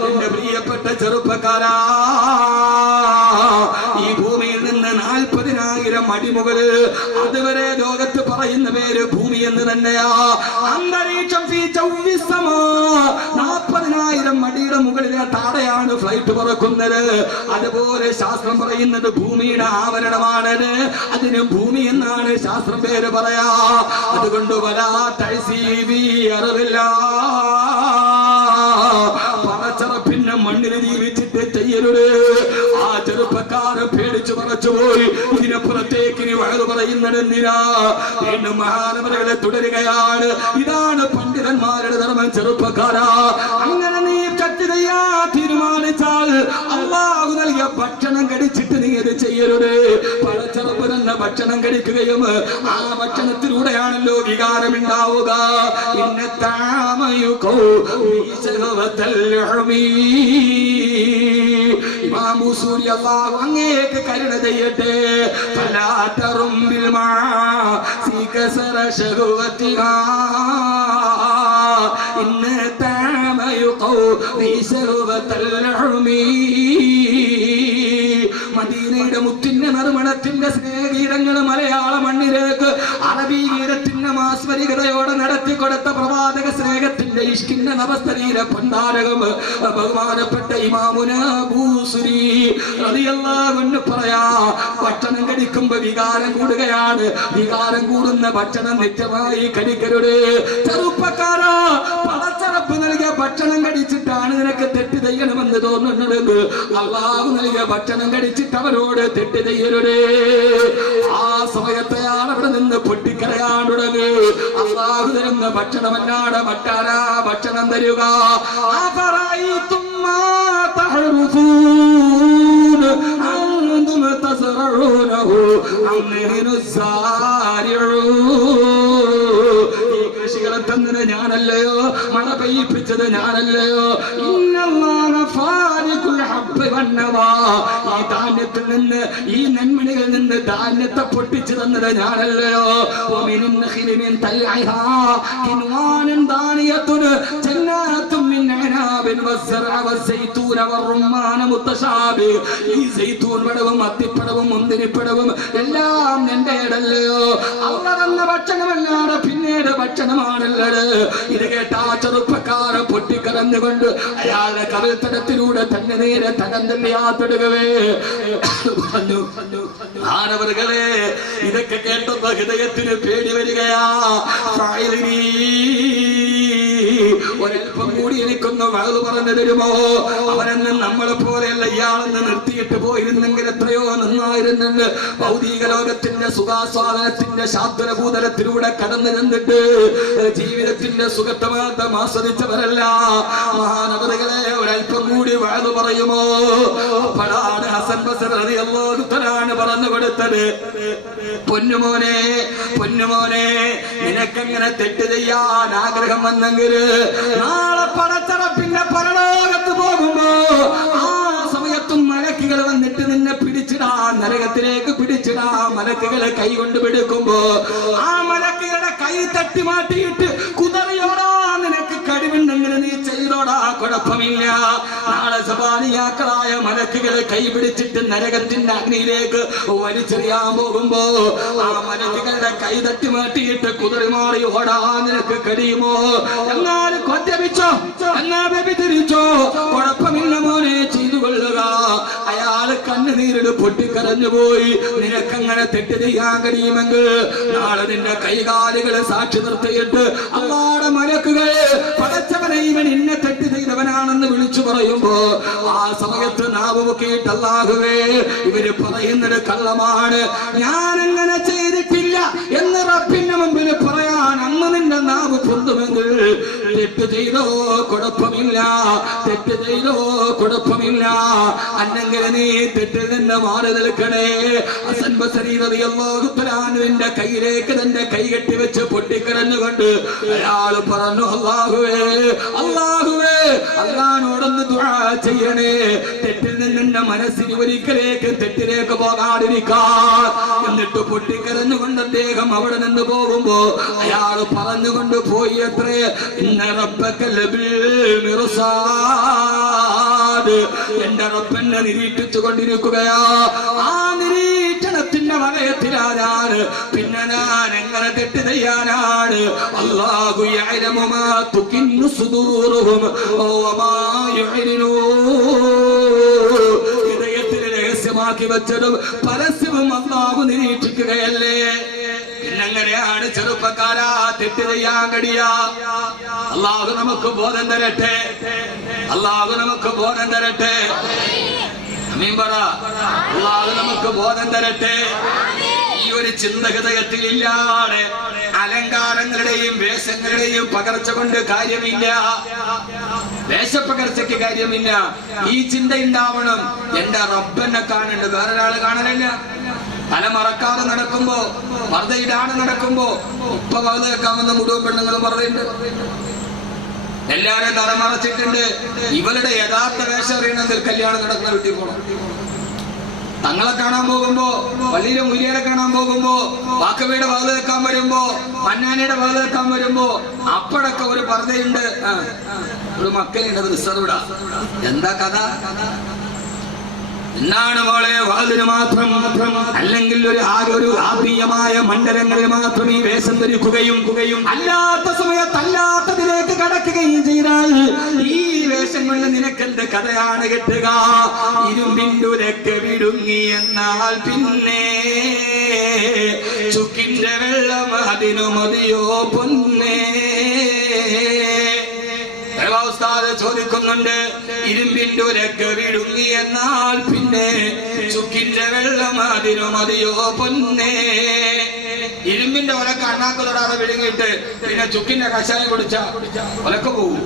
എന്റെ പ്രിയപ്പെട്ട ചെറുപ്പക്കാരാ, ഈ ഭൂമിയിൽ നിന്ന് 40,000 അടി മുകളിൽ, അതുവരെ ലോകത്ത് പറയുന്ന പേര് ഭൂമി എന്ന് തന്നെയാ. അന്തരീക്ഷം 40,000 അടിയുടെ മുകളിലെ താഴെയാണ് ഫ്ലൈറ്റ് പറക്കുന്നത്. അതുപോലെ ശാസ്ത്രം പറയുന്നത് ഭൂമിയുടെ ആവരണമാണത്. അതിന് ഭൂമി എന്നാണ് ശാസ്ത്രം പേര് പറയാ. അതുകൊണ്ട് അറിവില്ല, പടച്ചറപ്പിന്റെ മണ്ണിൽ ജീവിച്ചിട്ട് ചെയ്യരുത്. ആ ചെറുപ്പക്കാരൻ പേടിച്ചു പറച്ചുപോയി. ഇതിനപ്പുറത്തേക്ക് ഇനി വഴു പറയുന്നത് എന്തിനാ? വീണ്ടും മഹാനവറുകളെ തുടരുകയാണ്. ഇതാണ് പണ്ഡിതന്മാരുടെ ധർമ്മം. ചെറുപ്പക്കാരാ, അങ്ങനെ നീ തെറ്റ് ചെയ്യാൻ തീരുമാനിച്ചാൽ അല്ലാഹു നൽകിയ ഭക്ഷണം കഴിച്ചിട്ട് നീ ഇത് ചെയ്യരുത്. പടച്ചറപ്പ് തന്നെ ഭക്ഷണം കഴിക്കുകയും ആ ഭക്ഷണത്തിലൂടെയാണല്ലോ വികാരമുണ്ടാവുക. അങ്ങേക്ക് കരുണ ചെയ്യട്ടെ. മദീനയുടെ മുത്തിന്റെ നറുമണത്തിന്റെ സ്നേഹഗീതങ്ങൾ മലയാള മണ്ണിലേക്ക് അറബി ഗീതത്തിന്റെ മാസ്മരികതയോടെ നടത്തിക്കൊടുത്ത പ്രവാചക സ്നേഹത്തിന്റെ ഇഷ്കിന്റെ നവസ്തരീര ഭണ്ഡാരകം ബഹുമാനപ്പെട്ട ഇമാമുന ബൂസുരി റളിയല്ലാഹു അൻഹു പറയാ, ഭക്ഷണം കഴിക്കുമ്പോ വികാരം കൂടുകയാണ്. വികാരം കൂടുന്ന ഭക്ഷണം നിത്യമായി കഴിക്കരുത്. ചെറുപ്പക്കാരാ, പടച്ചറപ്പ് നൽകിയ ഭക്ഷണം കഴിച്ചിട്ടാണ് നിനക്ക് തെറ്റ് ചെയ്യണമെന്ന് തോന്നുന്നത്. അല്ലാഹു നൽകിയ ഭക്ഷണം കഴിച്ചിട്ട് അവരോട് തെറ്റ് ചെയ്യരുത്. ആ സമയത്തെ അവിടെ നിന്ന് പൊട്ടിക്കരയാൻ തുടങ്ങി. അല്ലാഹു തരുന്ന പോകുന്ന ഭക്ഷണമല്ലാതെ മറ്റാരാ ഭക്ഷണം തരുക? അഫറഅയ്തും മാ തഹ്റുസൂൻ അൻതും തസ്റഊനഹു അം നഹ്നു സാരിഊൻ. കൃഷികളെ തന്നത് ഞാനല്ലയോ? മഴ പെയ്യിപ്പിച്ചത് ഞാനല്ലയോ? ഈ ധാന്യത്തിൽ നിന്ന്, ഈ നെന്മണികളിൽ നിന്ന് ധാന്യത്തെ പൊട്ടിച്ചു തന്നത് ഞാനല്ലയോ? ഈ സൈത്തൂൻ പഴവും അത്തിപ്പഴവും മുന്തിരിപ്പഴവും എല്ലാം എന്റെ ഇടല്ലയോ? അവ തന്ന ഭക്ഷണമല്ലാതെ പിന്നീട് ഭക്ഷണമാണല്ലത്. ഇത് കേട്ട ആ ചെറുപ്പക്കാരൻ പൊട്ടിക്കരഞ്ഞുകൊണ്ട് അയാളുടെ കവിൾത്തടത്തിലൂടെ തന്നെ നേരെ തകന്തല്യാത്തിടുകവേ പറഞ്ഞു. ആനവറുകളെ, ഇതൊക്കെ കേട്ടപ്പോ ഹൃദയത്തിന് പേടി വരികയാ. ഒരൽപ്പം കൂടി എനിക്കൊന്ന് വഴുതു പറഞ്ഞു തരുമോ? അവനെന്ന് നമ്മളെ പോലെയല്ല, ഇയാളെന്ന് നിർത്തിയിട്ട് പോയിരുന്നെങ്കിൽ എത്രയോ നന്നായിരുന്നെങ്കിൽ. ഭൗതിക ലോകത്തിന്റെ സുഖാസ്വാദനത്തിന്റെ ശാന്തനഭൂതലത്തിലൂടെ കടന്നു നിന്നിട്ട് ജീവിതത്തിന്റെ സുഖത്വമാർദ്ദം ആസ്വദിച്ചവരല്ല. മഹാനവറുകളെ, ഒരൽപ്പം കൂടി വഴുതു പറയുമോ? അപ്പോഴാണ് ഹസൻ ബസരി റളിയല്ലാഹു തആല പറഞ്ഞു കൊടുത്തത്, പൊന്നുമോനെ, പൊന്നുമോനെ, നിനക്കെങ്ങനെ തെറ്റ് ചെയ്യാൻ ആഗ്രഹം വന്നെങ്കിൽ നാളെ പടച്ചറപ്പിന്റെ പരലോകത്ത് പോകുമ്പോ ആ സമയത്തും മലക്കുകൾ വന്നിട്ട് നിന്നെ പിടിച്ചിടാ, നരകത്തിലേക്ക് പിടിച്ചിടാ. മലക്കുകളെ കൈ കൊണ്ട് പിടിക്കുമ്പോ ആ മലക്കുകളുടെ കൈ തട്ടി മാറ്റിയിട്ട് കുതറിയോടാ, നിനക്ക് കഴിവുണ്ടെങ്കിൽ നീ ചെയ്തോടാ, കുഴപ്പമില്ല. നാളെ സബാനിയാക്കളായ മലക്കുകളെ കൈ പിടിച്ചിട്ട് നരകത്തിന്റെ അഗ്നിയിലേക്ക് വലിച്ചെറിയാൻ പോകുമ്പോ ആ മലക്കുകളുടെ കൈ തട്ടി മാറ്റിയിട്ട് കുതറി മാറി ഓടാ നിനക്ക് കഴിയുമോ? എന്നാലും കൊറ്റപിച്ചോ, എന്നാ വ്യഭിചരിച്ചോ, കുഴപ്പമില്ല മോനെ, ചെയ്തു കൊള്ളുക. അയാള് കണ്ണുനീരിട് പൊട്ടിക്കരഞ്ഞുപോയി. നിനക്കങ്ങനെ തെറ്റ് ചെയ്യാൻ കഴിയുമെങ്കിൽ നാളെ നിന്റെ കൈകാലുകളെ സാക്ഷി നിർത്തിയിട്ട് അള്ളാടെ മലക്കുകൾ പടച്ചവനെ ഇവൻ ഇന്നെ തെറ്റ് ചെയ്തവനാണെന്ന് വിളിച്ചു പറയുമ്പോ ആ സമയത്ത് നാവ് മുക്കിയിട്ട് അല്ലാഹുവേ, ഇവര് പറയുന്നത് കള്ളമാണ്, ഞാനങ്ങനെ ചെയ്തിട്ടില്ല എന്ന് റബ്ബിന്റെ മുമ്പിൽ പറയാൻ അന്ന് നിന്റെ നാവ് പൊന്തുമെങ്കിൽ തെറ്റ് ചെയ്തോ കുഴപ്പമില്ല, തെറ്റ് ചെയ്തോ കുഴപ്പമില്ല, അല്ലെങ്കിൽ നീ തെറ്റിൽ നിന്ന് മാറി നിൽക്കണേ. ഹസൻ ബസരി റളിയല്ലാഹു തആലാന്റെ കയ്യിലേക്ക് തന്റെ കൈ കെട്ടി വെച്ച് പൊട്ടിക്കരഞ്ഞുകൊണ്ട് അയാൾ പറഞ്ഞു, അല്ലാഹുവേ, അല്ലാഹുവേ, അല്ലാഹുവോടൊന്ന് ദുആ ചെയ്യണേ, തെറ്റിൽ നിന്ന് എന്റെ മനസ്സിന് ഒരിക്കലേക്ക് തെറ്റിലേക്ക് പോകാതിരിക്കാൻ. എന്നിട്ട് പൊട്ടിക്കരഞ്ഞുകൊണ്ട് അദ്ദേഹം അവിടെ നിന്ന് പോകുമ്പോ അയാൾ പറഞ്ഞുകൊണ്ട് പോയി അത്രേ, ഇന്ന റബ്ബക ലബിൽ മിർസാദ്, എന്റെ റബ്ബെന്നെ നിരീക്ഷിച്ചു കൊണ്ടിരിക്കുകയാ. ആ നിരീക്ഷണത്തിന്റെ വലയത്തിലാണ്. പിന്നെ ഞാൻ എങ്ങനെ തെറ്റ് ചെയ്യാനാണ്? അല്ലാഹു യഅലമു മാ തുകിന്നു സുദൂറുഹും വമാ യുഅ്ലിനൂൻ. ഹൃദയത്തിൽ രഹസ്യമാക്കി വെച്ചതും പരസ്യവും അല്ലാഹു നിരീക്ഷിക്കുകയല്ലേ. പിന്നെങ്ങനെയാണ് ചെറുപ്പക്കാരാ തെറ്റ് ചെയ്യാൻ കഴിയാ? അല്ലാഹു നമുക്ക് ബോധം തരട്ടെ, അല്ലാഹു നമുക്ക് ബോധം തരട്ടെ. ആമീൻ പറ. അല്ലാഹു നമുക്ക് ബോധം തരട്ടെ. ഈ ഒരു ചിന്ത ഹൃദയത്തിൽ ഇല്ലാതെ അലങ്കാരങ്ങളുടെയും വേഷങ്ങളുടെയും പകർച്ച കൊണ്ട് കാര്യമില്ല, വേഷപ്പകർച്ചയ്ക്ക് കാര്യമില്ല. ഈ ചിന്ത ഉണ്ടാവണം, എന്റെ റബ്ബെന്നെ കാണുന്നുണ്ട്, വേറൊരാള് കാണലല്ല. തല മറക്കാതെ നടക്കുമ്പോ, മർദ്ദയിടാണ് നടക്കുമ്പോ, ഇപ്പൊ വലുത് കേൾക്കാമെന്ന് മുഴുവൻ പെണ്ണുങ്ങളും പറയുന്നുണ്ട്. എല്ലാരും തലമറച്ചിട്ടുണ്ട്. ഇവരുടെ യഥാർത്ഥ വേഷം അറിയണമെങ്കിൽ കല്യാണം നടക്കുന്ന വീട്ടിൽ പോകണം. തങ്ങളെ കാണാൻ പോകുമ്പോ, പള്ളിയിലെ മുരിയരെ കാണാൻ പോകുമ്പോ, വാക്കവിയുടെ വലുത് കേൾക്കാൻ വരുമ്പോ, മന്നാനിയുടെ വലുത് കേൾക്കാൻ വരുമ്പോ അപ്പോഴൊക്കെ ഒരു പർദ്ദയുണ്ട്, ഒരു മക്കളുണ്ട്, അത് റിസർവ്ഡാ. എന്താ കഥ? എന്നാണ് മോളെ വാതിന് മാത്രം, അല്ലെങ്കിൽ ഒരു ആത്മീയമായ മണ്ഡലങ്ങളിൽ മാത്രം ഈ വേഷം ധരിക്കുകയും അല്ലാത്ത സമയത്ത് അല്ലാത്തതിലേക്ക് കടക്കുകയും ചെയ്താൽ ഈ വേഷം കൊണ്ട് നിനക്കെന്ത് കഥയാണ് കെട്ടുക? ഇരുമ്പിന്റുലക്ക് വിടുങ്ങി എന്നാൽ പിന്നെ ചുക്കിന്റെ വെള്ളം അതിനു മതിയോ പൊന്നേ. ചോദിക്കുന്നുണ്ട്, ഇരുമ്പിന്റെ ഉലക്ക് വിടുങ്ങി എന്നാൽ പിന്നെ ചുക്കിന്റെ വെള്ളം അതിനു മതിയോ പൊന്നേ. ഇരുമ്പിന്റെ ഒലക്ക അണ്ണാക്ക് തൊടാതെ വിഴുങ്ങിയിട്ട് പിന്നെ ചുക്കിന്റെ കഷായം കുടിച്ച ഒലക്ക പോകും.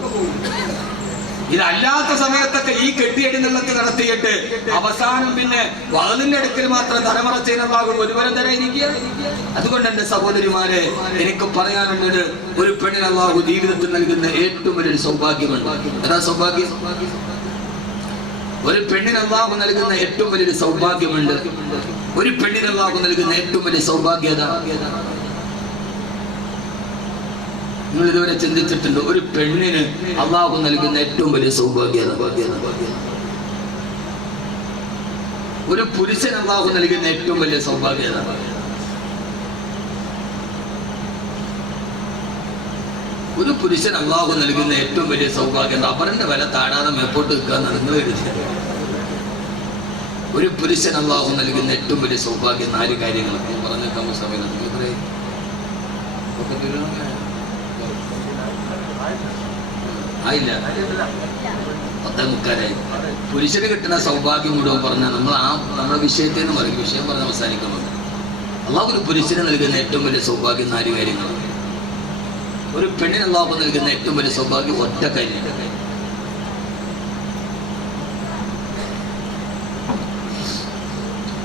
ഇതല്ലാത്ത സമയത്തൊക്കെ ഈ കെട്ടിയെടുന്നുള്ളത്തിൽ നടത്തിയിട്ട് അവസാനം പിന്നെ വഅദിന്റെ അടുക്കൽ മാത്രം തലമറച്ചതിനുള്ളാകും ഒരുവരം തരായിരിക്കുക. അതുകൊണ്ട് എന്റെ സഹോദരിമാരെ, എനിക്ക് പറയാനുള്ളത്, ഒരു പെണ്ണിന് അല്ലാഹു ജീവിതത്തിൽ നൽകുന്ന ഏറ്റവും വലിയൊരു സൗഭാഗ്യമുണ്ട്. എന്താ സൗഭാഗ്യം? ഒരു പെണ്ണിന് അല്ലാഹു നൽകുന്ന ഏറ്റവും വലിയൊരു സൗഭാഗ്യമുണ്ട്. ഒരു പെണ്ണിന് അല്ലാഹു നൽകുന്ന ഏറ്റവും വലിയ സൗഭാഗ്യത നിങ്ങൾ ഇതുവരെ ചിന്തിച്ചിട്ടുണ്ട്? ഒരു പെണ്ണിന് അല്ലാഹു നൽകുന്ന ഏറ്റവും വലിയ സൗഭാഗ്യത. ഒരു പുരുഷൻ അല്ലാഹു നൽകുന്ന ഏറ്റവും വലിയ സൗഭാഗ്യത. ഒരു പുരുഷൻ അല്ലാഹു നൽകുന്ന ഏറ്റവും വലിയ സൗഭാഗ്യം അവരുടെ വില താഴാതെ മേപ്പോട്ട് നിൽക്കാന്ന് നിങ്ങൾ എഴുതിയ. ഒരു പുരുഷൻ അല്ലാഹു നൽകുന്ന ഏറ്റവും വലിയ സൗഭാഗ്യം 4 കാര്യങ്ങൾ പറഞ്ഞേക്കാൻ സമയം ആയില്ല, 10:45. പുരുഷന് കിട്ടുന്ന സൗഭാഗ്യം മുഴുവൻ പറഞ്ഞാൽ നമ്മുടെ വിഷയത്തിൽ നിന്ന് പറയും. വിഷയം പറഞ്ഞ് അവസാനിക്കുന്നത് അല്ലാഹു ഒരു പുരുഷന് നൽകുന്ന ഏറ്റവും വലിയ സൗഭാഗ്യം 4 കാര്യങ്ങൾ. ഒരു പെണ്ണിന് അല്ലാഹു നൽകുന്ന ഏറ്റവും വലിയ സൗഭാഗ്യം ഒറ്റ കാര്യം.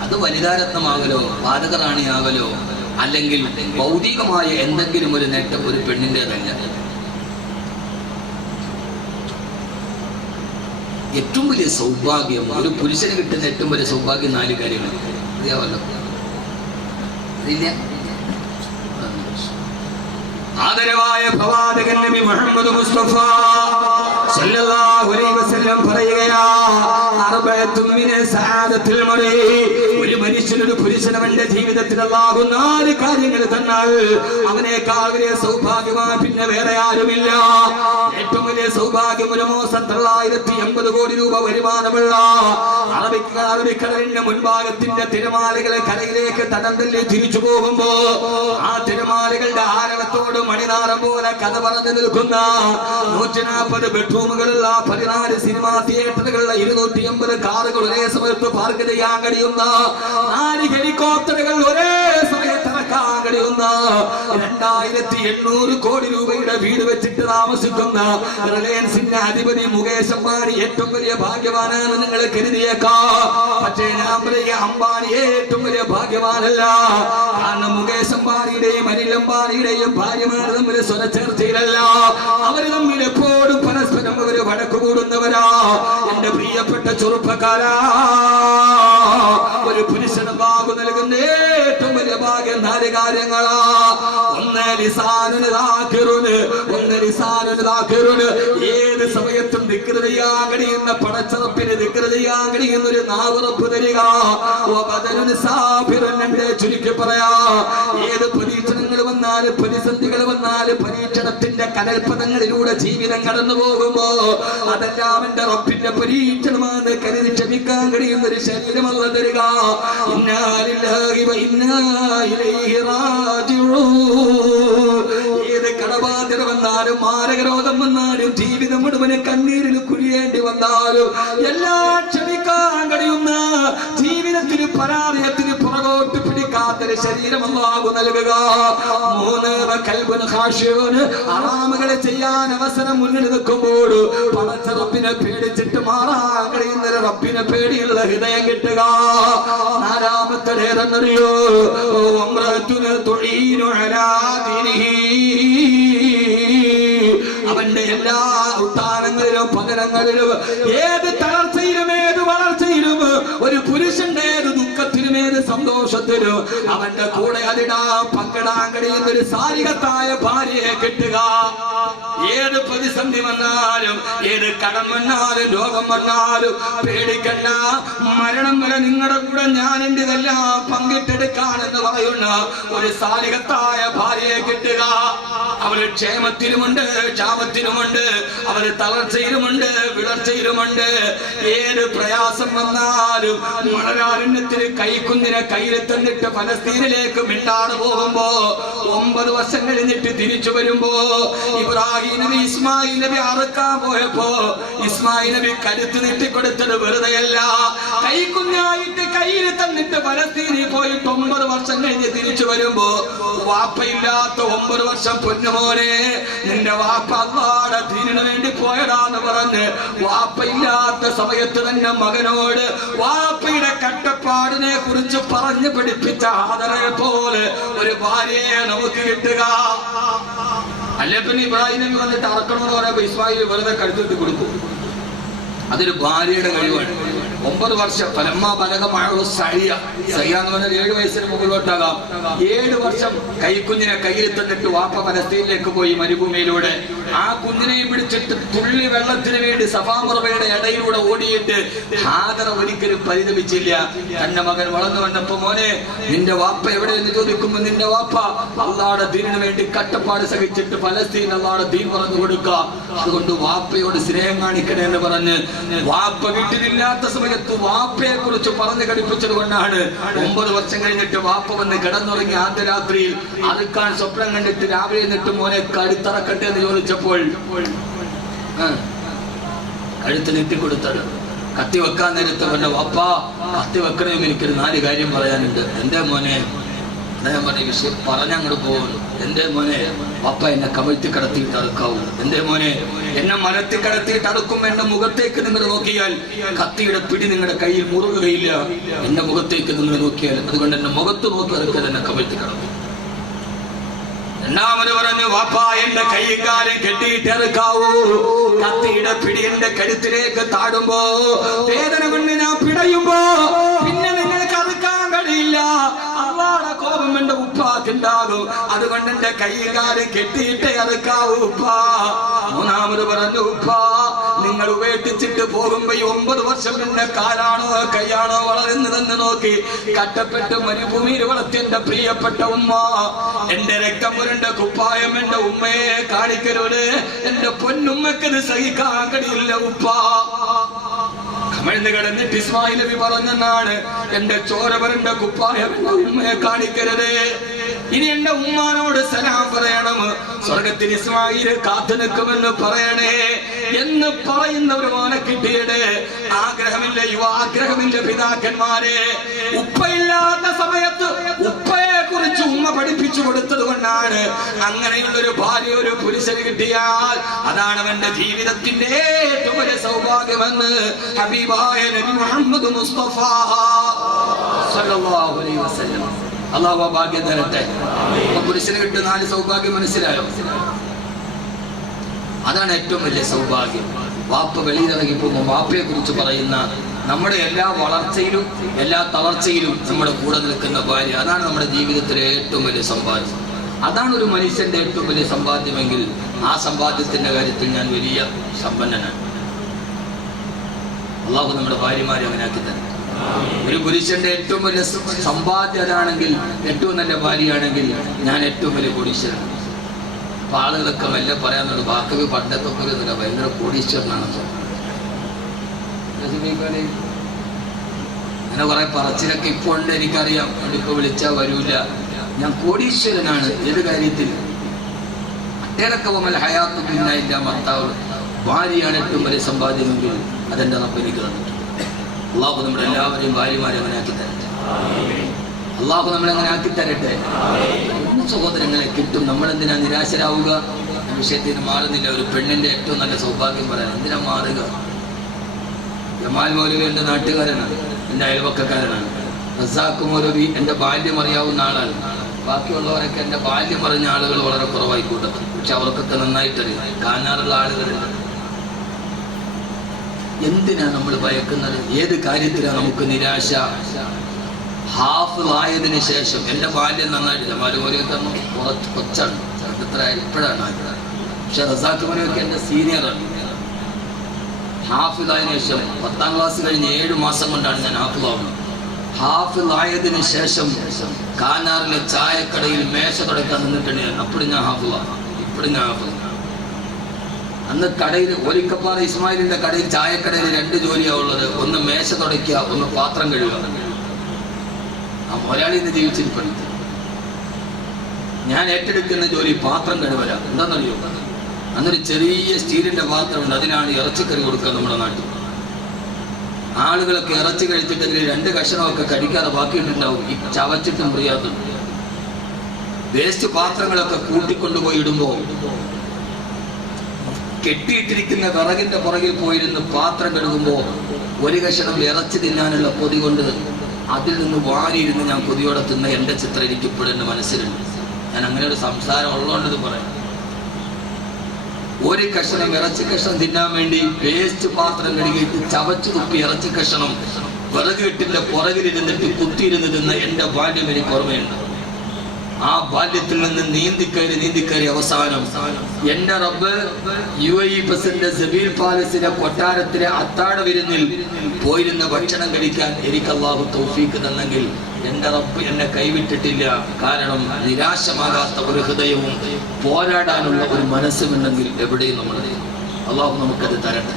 അത് വനിതാരത്നമാകലോ പാതകറാണിയാകലോ അല്ലെങ്കിൽ ഭൗതികമായ എന്തെങ്കിലും ഒരു നേട്ടം ഒരു പെണ്ണിൻ്റെതല്ല. ഏറ്റവും വലിയ സൗഭാഗ്യം ഒരു പുരുഷന് കിട്ടുന്ന ഏറ്റവും വലിയ സൗഭാഗ്യം 4 കാര്യങ്ങൾ. അറിയാമല്ലോ? അതില്ല. ആദരവായ പ്രവാചകൻ നബി മുഹമ്മദ് മുസ്തഫ സല്ലല്ലാഹു അലൈഹി വസല്ലം പറയുകയാ, അർബഅത്തും മിന സഅദത്തിൽ മർഇ, ഒരു മനുഷ്യനൊരു പുരുഷൻ അവന്റെ ജീവിതത്തിൽ അല്ലാഹു 4 കാര്യങ്ങൾ തന്നാൽ അവനേക്കാൾ വലിയ സൗഭാഗ്യമാണ് പിന്നെ വേറെ ആരുമില്ല. ഏറ്റവും വലിയ സൗഭാഗ്യം ഒരു മാസം 980 കോടി രൂപ വരുമാനമുള്ള അറബിക്കടലിന്റെ മുൻഭാഗത്തിന്റെ തിരമാലകളെ കരയിലേക്ക് തടം തല്ലി തിരിച്ചു പോകുമ്പോ ആ തിരമാലകളുടെ ആരവത്തോട് മണിനാളം പോലെ കഥ പറഞ്ഞു നിൽക്കുന്ന 140 ബെഡ്റൂമുകളുള്ള 14 സിനിമാ തിയേറ്ററുകളുള്ള 280 കാറുകൾ ഒരേ സമയത്ത് പാർക്ക് ചെയ്യാൻ കഴിയുന്ന 4 ഹെലികോപ്റ്ററുകൾ ഒരേ സമയത്ത് ഇറക്കാൻ കഴിയുന്ന 2800 കോടി രൂപയുടെ വീട് വെച്ചിട്ട് താമസിക്കുന്ന റിലയൻസിന്റെ അധിപതി മുകേഷ് അംബാനി ഏറ്റവും വലിയ ഭാഗ്യവാനാണ് നിങ്ങൾ കരുതിയേക്കാം. പക്ഷേ ഞാൻ പറയുക, അംബാനി ഏറ്റവും വലിയ ഭാഗ്യവാനല്ല. കാരണം മുകേഷ് അംബാനിയുടെയും അനിൽ അംബാനിയുടെയും ഭാര്യമാർ തമ്മിൽ സ്വരച്ചേർച്ചയിലല്ല. അവർ തമ്മിൽ എപ്പോഴും പരസ്പരം അവര് വഴക്കു കൂടുന്നവരാ. എന്റെ പ്രിയപ്പെട്ട ചെറുപ്പക്കാരാ, ഒരു പുരുഷന് അല്ലാഹു നൽകുന്ന ഏറ്റവും വലിയ ഭാഗ്യം 4 കാര്യങ്ങളാ. ഒന്ന് ലിസാനുൻ ദാകിറുൻ, ഏത് സമയത്തും ദിക്ർ ചെയ്യാൻ കഴിയുന്ന പടച്ചറപ്പിന് ദിക്ർ ചെയ്യാൻ കഴിയുന്ന ഒരു നാവുറപ്പ് തരിക. വബദനുൻ സാബിറുൻ, എന്റെ ചുരുക്കി പറയാ, ഏത് പരീക്ഷണങ്ങൾ വന്നാലും പ്രതിസന്ധികൾ വന്നാലും പരീക്ഷണത്തിന്റെ കനൽപഥങ്ങളിലൂടെ ജീവിതം കടന്നു പോകുമ്പോ അതെല്ലാം എന്റെ റബ്ബിന്റെ പരീക്ഷണമാണ് കരുതി ക്ഷമിക്കാൻ കഴിയുന്ന ഒരു ശരീരമല്ല തരിക. ഇന്നാ ലില്ലാഹി വ ഇന്നാ ഇലൈഹി റാജിഊൻ. ഏത് കടബാധ്യത വന്നാലും മാരകരോധം വന്നാലും ജീവിതം മുഴുവന് കണ്ണീരിൽ കുഴിയേണ്ടി വന്നാലും എല്ലാം ക്ഷമിക്കാൻ കഴിയുന്ന ജീവിതത്തിന് പരാജയത്തിന് പുറകോട്ട് പിടിക്കാത്തൊരു ശരീരം അല്ലാഹു നൽകുക. 3 ഖൽബുൻ ഖാശിഉൻ, ഹറാമുകളെ ചെയ്യാൻ അവസരം മുന്നിൽ നിൽക്കുമ്പോൾ പടച്ച റബ്ബിനെ പേടിച്ചിട്ട് മാറാൻ കഴിയുന്ന റബ്ബിനെ പേടിയുള്ള ഹൃദയം കിട്ടുക. 4-ാമത്തേതെന്നറിയോ? വംറത്തുൻ തുഈനു അലാ ദീനിഹി, അവന്റെ എല്ലാ ഉത്താനങ്ങളിലും പകരങ്ങളിലും ഏത് തളർച്ചയിലും ഏത് വളർച്ചയിലും ഒരു പുരുഷന്റെ ഏത് ദുഃഖത്തിനും ഏത് സന്തോഷത്തിനും അവന്റെ കൂടെ പങ്കിടാൻ കഴിയുന്ന ഒരു സാരികത്തായ ഭാര്യയെ കിട്ടുക. ഏത് പ്രതിസന്ധി വന്നാലും ഏത് കടം വന്നാലും രോഗം വന്നാലും പേടിക്കണ്ട, മരണം വരെ നിങ്ങളുടെ കൂടെ ഞാൻ എന്റെതെല്ലാം പങ്കിട്ടെടുക്കാനെന്ന് പറയുന്ന ഒരു സാരികത്തായ ഭാര്യയെ കിട്ടുക. അവര് ക്ഷേമത്തിലുമുണ്ട് ക്ഷാമത്തിലുമുണ്ട്, അവര് തളർച്ചയിലുമുണ്ട് വിളർച്ചയിലുമുണ്ട്. ഏത് പ്രയാസം വന്നാലും മണരാരണ്യത്തിന് കൈക്കുന്നിനെ കയ്യിൽ തന്നിട്ട് ഫലസ്തീൻ ഫലസ്തീനിലേക്ക് മിണ്ടാട് പോകുമ്പോ 9 വർഷം കഴിഞ്ഞിട്ട് തിരിച്ചു വരുമ്പോ ഇബ്രാഹിം നബി ഇസ്മായിൽ നബി അറുക്കാൻ പോയപ്പോ ഇസ്മായിൽ നബി കരുത്ത് നീട്ടിക്കൊടുത്തത് വെറുതെയല്ല, കൈക്കുഞ്ഞായിട്ട് കയ്യിൽ തന്നിട്ട് ഫലസ്തീനിൽ പോയിട്ട് 9 വർഷം കഴിഞ്ഞ് തിരിച്ചു വരുമ്പോ വാപ്പയില്ലാത്ത 9 വർഷം പൊന്നുമോനെ നിന്റെ വാപ്പ അല്ലാഹുവിന്റെ ദീനിനു വേണ്ടി പോയതാന്ന് പറഞ്ഞ് വാപ്പയില്ലാത്ത സമയത്ത് തന്നെ മകനോട് വാപ്പയുടെ കട്ടപ്പാടിനെ കുറിച്ച് പറഞ്ഞു പഠിപ്പിച്ച ആദരയെ പോലെ ഒരു ഭാര്യയെ നമുക്ക് കിട്ടുക. അല്ലെ പിന്നെ ഇബ്രാഹിം നബി വന്നിട്ട് അറക്കണമെന്ന് പറയുമ്പോ ഇസ്മായിൽ വെറുതെ കരുത്തിട്ട് കൊടുക്കും. അതൊരു ഭാര്യയുടെ കഴിവാണ്. 9 വർഷം ഫലമ്മ ബലകമായുള്ള സയ്യ എന്ന് പറഞ്ഞാൽ 7 വയസ്സിന് മുകളിലോട്ടാകാം. 7 വർഷം കൈക്കുഞ്ഞിനെ കയ്യിൽ തന്നിട്ട് വാപ്പ ഫലസ്തീനിലേക്ക് പോയി മരുഭൂമിയിലൂടെ. ആ കുഞ്ഞിനെയും പിടിച്ചിട്ട് തുള്ളി വെള്ളത്തിന് വേണ്ടി സഫാമറവയുടെ ഇടയിലൂടെ ഓടിയിട്ട് ഹാജറ ഒരിക്കലും പരിതപിച്ചില്ല. തന്റെ മകൻ വളർന്നു വന്നപ്പോ മോനെ നിന്റെ വാപ്പ എവിടെ എന്ന് ചോദിക്കുമ്പോ നിന്റെ വാപ്പ അല്ലാഹുവിന്റെ ദീനിനു വേണ്ടി കട്ടപ്പാട് സഹിച്ചിട്ട് ഫലസ്തീൻ അല്ലാഹുവിന്റെ ദീൻ പറഞ്ഞു കൊടുക്കുക, അതുകൊണ്ട് വാപ്പയോട് സ്നേഹം കാണിക്കണേ എന്ന് പറഞ്ഞ് വാപ്പ വീട്ടിലില്ലാത്ത സമയത്ത് വാപ്പയെ കുറിച്ച് പറഞ്ഞു ഘടിപ്പിച്ചത് കൊണ്ടാണ് 9 വർഷം കഴിഞ്ഞിട്ട് വാപ്പ വന്ന് കിടന്നുറങ്ങി ആദ്യ രാത്രിയിൽ അറുക്കാൻ സ്വപ്നം കണ്ടിട്ട് രാവിലെ എന്നിട്ട് മോനെ കഴുത്തറക്കട്ടെ എന്ന് ചോദിച്ചപ്പോൾ കഴുത്ത് നീട്ടിക്കൊടുത്തത്. കത്തി വെക്കാൻ നേരത്തെ പറഞ്ഞ വാപ്പ കത്തി വെക്കണമെങ്കിൽ എനിക്കൊരു 4 കാര്യം പറയാനുണ്ട്. എന്റെ മോനെ അദ്ദേഹം പറഞ്ഞ വിഷയം പറഞ്ഞങ്ങോട്ട് പോകുന്നു. എന്റെ മോനെ വാപ്പ എന്നെ കമഴ്ത്തി കടത്തിയിട്ട് അറുക്കാവൂ. എന്റെ മോനെ എന്നെ മരത്തിൽ കടത്തിയിട്ട് അറുക്കും. എന്റെ മുഖത്തേക്ക് നിങ്ങൾ നോക്കിയാൽ കത്തിയുടെ പിടി നിങ്ങളുടെ കയ്യിൽ മുറുകുകയില്ല. എന്റെ മുഖത്തേക്ക് നിങ്ങൾ നോക്കിയാൽ അതുകൊണ്ട് എന്റെ മുഖത്ത് നോക്കി അറുക്കാൻ എന്നെ കമഴ്ത്തി കടത്തും. രണ്ടാമത് പറഞ്ഞു വാപ്പ എന്റെ കൈയും കാലും കെട്ടിയിട്ട് അറുക്കാവൂ. കത്തിയുടെ പിടി എന്റെ കഴുത്തിലേക്ക് താടുമ്പോ വേദന കൊണ്ട് ഞാൻ പിടയുമ്പോ പിന്നെ നിങ്ങൾക്ക് അറുക്കാൻ കഴിയില്ല. അല്ലാഹുവിന്റെ കോപം എന്റെ ഉപ്പാക്കുണ്ടാകും. അതുകൊണ്ട് എന്റെ കൈയും കാലും കെട്ടിയിട്ടേ അറുക്കാവൂ ഉപ്പ. മൂന്നാമത് പറഞ്ഞു ഉപ്പ നിങ്ങൾ ഉപേക്ഷിച്ചിട്ട് പോകുമ്പോ 9 വർഷം എന്റെ കാലാണോ കൈയാണോ വളരുന്നതെന്ന് നോക്കി കട്ടപ്പെട്ട് മരുഭൂമിയിൽ വളർത്തി എന്റെ പ്രിയപ്പെട്ട ഉമ്മ എന്റെ രക്തം പുരണ്ട കുപ്പായം എന്റെ ഉമ്മയെ കാണിക്കരുത്. എന്റെ പൊന്നുമ്മക്കത് സഹിക്കാൻ കഴിയില്ല ഉപ്പ. കമഴ്ന്ന് കിടന്നിട്ട് ഇസ്മായിൽ നബി പറഞ്ഞെന്നാണ് എന്റെ ചോര പുരണ്ട കുപ്പായം എന്റെ ഉമ്മയെ കാണിക്കരുത്. ഇനി എന്റെ ഉമ്മാനോട് സലാം പറയണം, സ്വർഗത്തിൽ ഇസ്മായിൽ കാത്തു നിൽക്കുമെന്ന് പറയണേ എന്ന് പറയുന്ന ഒരു മോനെ കിട്ടിയത് ആഗ്രഹമില്ല യുവാഗ്രഹമില്ല പിതാക്കന്മാരെ. ഉപ്പയില്ലാത്ത സമയത്ത് ഉപ്പയെ കുറിച്ച് ഉമ്മ പഠിപ്പിച്ചു കൊടുത്തത് കൊണ്ടാണ് അങ്ങനെയുള്ളൊരു ഭാര്യ ഒരു പുരുഷന് കിട്ടിയാൽ അതാണ് അവന്റെ ജീവിതത്തിന്റെ ഏറ്റവും വലിയ സൗഭാഗ്യമെന്ന് ഹബീബായ നബി മുഹമ്മദ് മുസ്തഫ സല്ലല്ലാഹു അലൈഹി വസല്ലം. അല്ലാഹു ഭാഗ്യം തരട്ടെ. പുരുഷന് കിട്ടുന്ന 4 സൗഭാഗ്യം മനസ്സിലായോ? അതാണ് ഏറ്റവും വലിയ സൗഭാഗ്യം. വാപ്പ വെളിയിലിറങ്ങി പോകുമ്പോൾ വാപ്പയെ കുറിച്ച് പറയുന്ന നമ്മുടെ എല്ലാ വളർച്ചയിലും എല്ലാ തളർച്ചയിലും നമ്മുടെ കൂടെ നിൽക്കുന്ന ഭാര്യ, അതാണ് നമ്മുടെ ജീവിതത്തിലെ ഏറ്റവും വലിയ സമ്പാദ്യം. അതാണ് ഒരു മനുഷ്യന്റെ ഏറ്റവും വലിയ സമ്പാദ്യമെങ്കിൽ ആ സമ്പാദ്യത്തിന്റെ കാര്യത്തിൽ ഞാൻ വലിയ സമ്പന്നനാണ്. അല്ലാഹു നമ്മുടെ ഭാര്യമാരെ അങ്ങനെ ആക്കി തന്നെ. ഒരു പുരുഷന്റെ ഏറ്റവും വലിയ സമ്പാദ്യമാണെങ്കിൽ ഏറ്റവും നല്ല ഭാര്യയാണെങ്കിൽ ഞാൻ ഏറ്റവും വലിയ കോടീശ്വരനാണ്. അപ്പൊ ആളുകളൊക്കെ മെല്ലെ പറയാന്നുള്ളൂ ബാക്കി പണ്ടത്തെ പോലെ ഭയങ്കര കോടീശ്വരനാണെന്ന്. അങ്ങനെ കുറെ പറച്ചിലൊക്കെ ഇപ്പോൾ ഉണ്ട് എനിക്കറിയാം. ഇപ്പൊ വിളിച്ചാൽ വരൂല. ഞാൻ കോടീശ്വരനാണ്. ഏത് കാര്യത്തിൽ? അട്ടേറക്കവമൽ ഹയാത്ത് പിന്നായില്ല ഭർത്താവ് ഭാര്യയാണ് ഏറ്റവും വലിയ സമ്പാദ്യമെങ്കിൽ അതെന്റെ റബ്ബ് എനിക്ക് തന്നിട്ടുണ്ട്. അള്ളാഹു നമ്മുടെ എല്ലാവരെയും ഭാര്യമാരെ അങ്ങനെ ആക്കി തരട്ടെ. അള്ളാഹു നമ്മളെങ്ങനെ ആക്കി തരട്ടെ. സഹോദരങ്ങളെ കിട്ടും. നമ്മളെന്തിനാ നിരാശരാവുക? വിഷയത്തിന് മാറുന്നില്ല. ഒരു പെണ്ണിന്റെ ഏറ്റവും നല്ല സൗഭാഗ്യം പറയാൻ എന്തിനാ മാറുക? ജമാൽ മൗലവി എന്റെ നാട്ടുകാരനാണ്, എന്റെ അയൽവക്കക്കാരനാണ്. റസാഖ് മൗലവി എന്റെ ബാല്യം അറിയാവുന്ന ആളാണ്. ബാക്കിയുള്ളവരൊക്കെ എന്റെ ബാല്യം പറഞ്ഞ ആളുകൾ വളരെ കുറവായി കൂട്ടത്തിൽ. പക്ഷെ അവർക്കൊക്കെ നന്നായിട്ടറിയാം. കാണാറുള്ള ആളുകളുണ്ട്. എന്തിനാ നമ്മൾ ഭയക്കുന്നത്? ഏത് കാര്യത്തിലാണ് നമുക്ക് നിരാശ? ഹാഫിള് ആയതിനു ശേഷം എന്റെ ബാല്യം നന്നായിട്ട് ജമാൽ മൗലവിയൊക്കെ കുറച്ച് കൊച്ചാണ്, എത്ര ഇപ്പോഴാണ്. പക്ഷെ റസാഖ് മൗലവിയൊക്കെ എന്റെ സീനിയറാണ്. ഹാഫിളായതിനു ശേഷം 10ാം ക്ലാസ് കഴിഞ്ഞ് 7 മാസം കൊണ്ടാണ് ഞാൻ ഹാഫിളാവുന്നത്. ഹാഫിളായതിനു ശേഷം കാനാറിലെ ചായക്കടയിൽ മേശ തുടക്കാൻ നിന്നിട്ടുണ്ട്. അപ്പോഴും ഞാൻ ഹാഫിളാണ്. ഇപ്പോഴും ഞാൻ ഹാഫിളാണ്. അന്ന് കടയിൽ ഒലിക്കപ്പാറ ഇസ്മായിലിന്റെ കടയിൽ ചായക്കടയിൽ 2 ജോലിയാണ് ഉള്ളത്. ഒന്ന് മേശ തുടയ്ക്കുക, ഒന്ന് പാത്രം കഴുകുക. ആ മുതലാളി ഇന്ന് ജീവിച്ചിരിപ്പുണ്ട്. ഞാൻ ഏറ്റെടുക്കുന്ന ജോലി പാത്രം കഴുകല. എന്താണെന്നറിയോ? അന്നൊരു ചെറിയ സ്റ്റീലിന്റെ പാത്രമുണ്ട്, അതിനാണ് ഇറച്ചിക്കറി കൊടുക്കുക നമ്മുടെ നാട്ടിൽ. ആളുകളൊക്കെ ഇറച്ചി കഴിച്ചിട്ടെങ്കിൽ 2 കഷണമൊക്കെ കടിക്കാതെ ബാക്കിയിട്ടുണ്ടാവും. ഈ ചവച്ചിട്ടും പ്രിയാത്തും വേസ്റ്റ് പാത്രങ്ങളൊക്കെ കൂട്ടിക്കൊണ്ടുപോയി ഇടുമ്പോ കെട്ടിയിട്ടിരിക്കുന്ന വിറകിന്റെ പുറകിൽ പോയിരുന്ന് പാത്രം കഴുകുമ്പോ 1 കഷണം ഇറച്ചി തിന്നാനുള്ള കൊതി കൊണ്ട് അതിൽ നിന്ന് വാരിയിരുന്ന് ഞാൻ കൊതിയോടെ തിന്ന എന്റെ ചിത്രം എനിക്ക് ഇപ്പോഴും എന്റെ മനസ്സിലുണ്ട്. ഞാൻ അങ്ങനെ ഒരു സംസാരം ഉള്ളതുകൊണ്ട് പറയാം. 1 കഷണം ഇറച്ചി കഷണം തിന്നാൻ വേണ്ടി വേസ്റ്റ് പാത്രം കഴുകിയിട്ട് ചവച്ചു തുപ്പി ഇറച്ചി കഷണം വിറക് കെട്ടിന്റെ പുറകിലിരുന്നിട്ട് കുത്തിയിരുന്ന് തിന്ന എന്റെ ബാല്യം എനിക്ക് ഓർമ്മയുണ്ട്. ആ ബാല്യത്തിൽ നിന്ന് നീന്തിക്കയറി അവസാനം എന്റെ റബ്ബ് UAE പ്രസിഡന്റ് സബീൽ പാലസിലെ കൊട്ടാരത്തിലെ അത്താഴ വിരുന്നിൽ പോയിരുന്ന ഭക്ഷണം കഴിക്കാൻ എനിക്ക് അല്ലാഹു തൗഫീഖ് തന്നെങ്കിൽ എന്റെ റബ്ബ് എന്നെ കൈവിട്ടിട്ടില്ല. കാരണം നിരാശമാകാത്ത ഒരു ഹൃദയവും പോരാടാനുള്ള ഒരു മനസ്സുമുണ്ടെങ്കിൽ എവിടെയും നമ്മൾ അല്ലാഹു നമുക്കത് തരട്ടെ.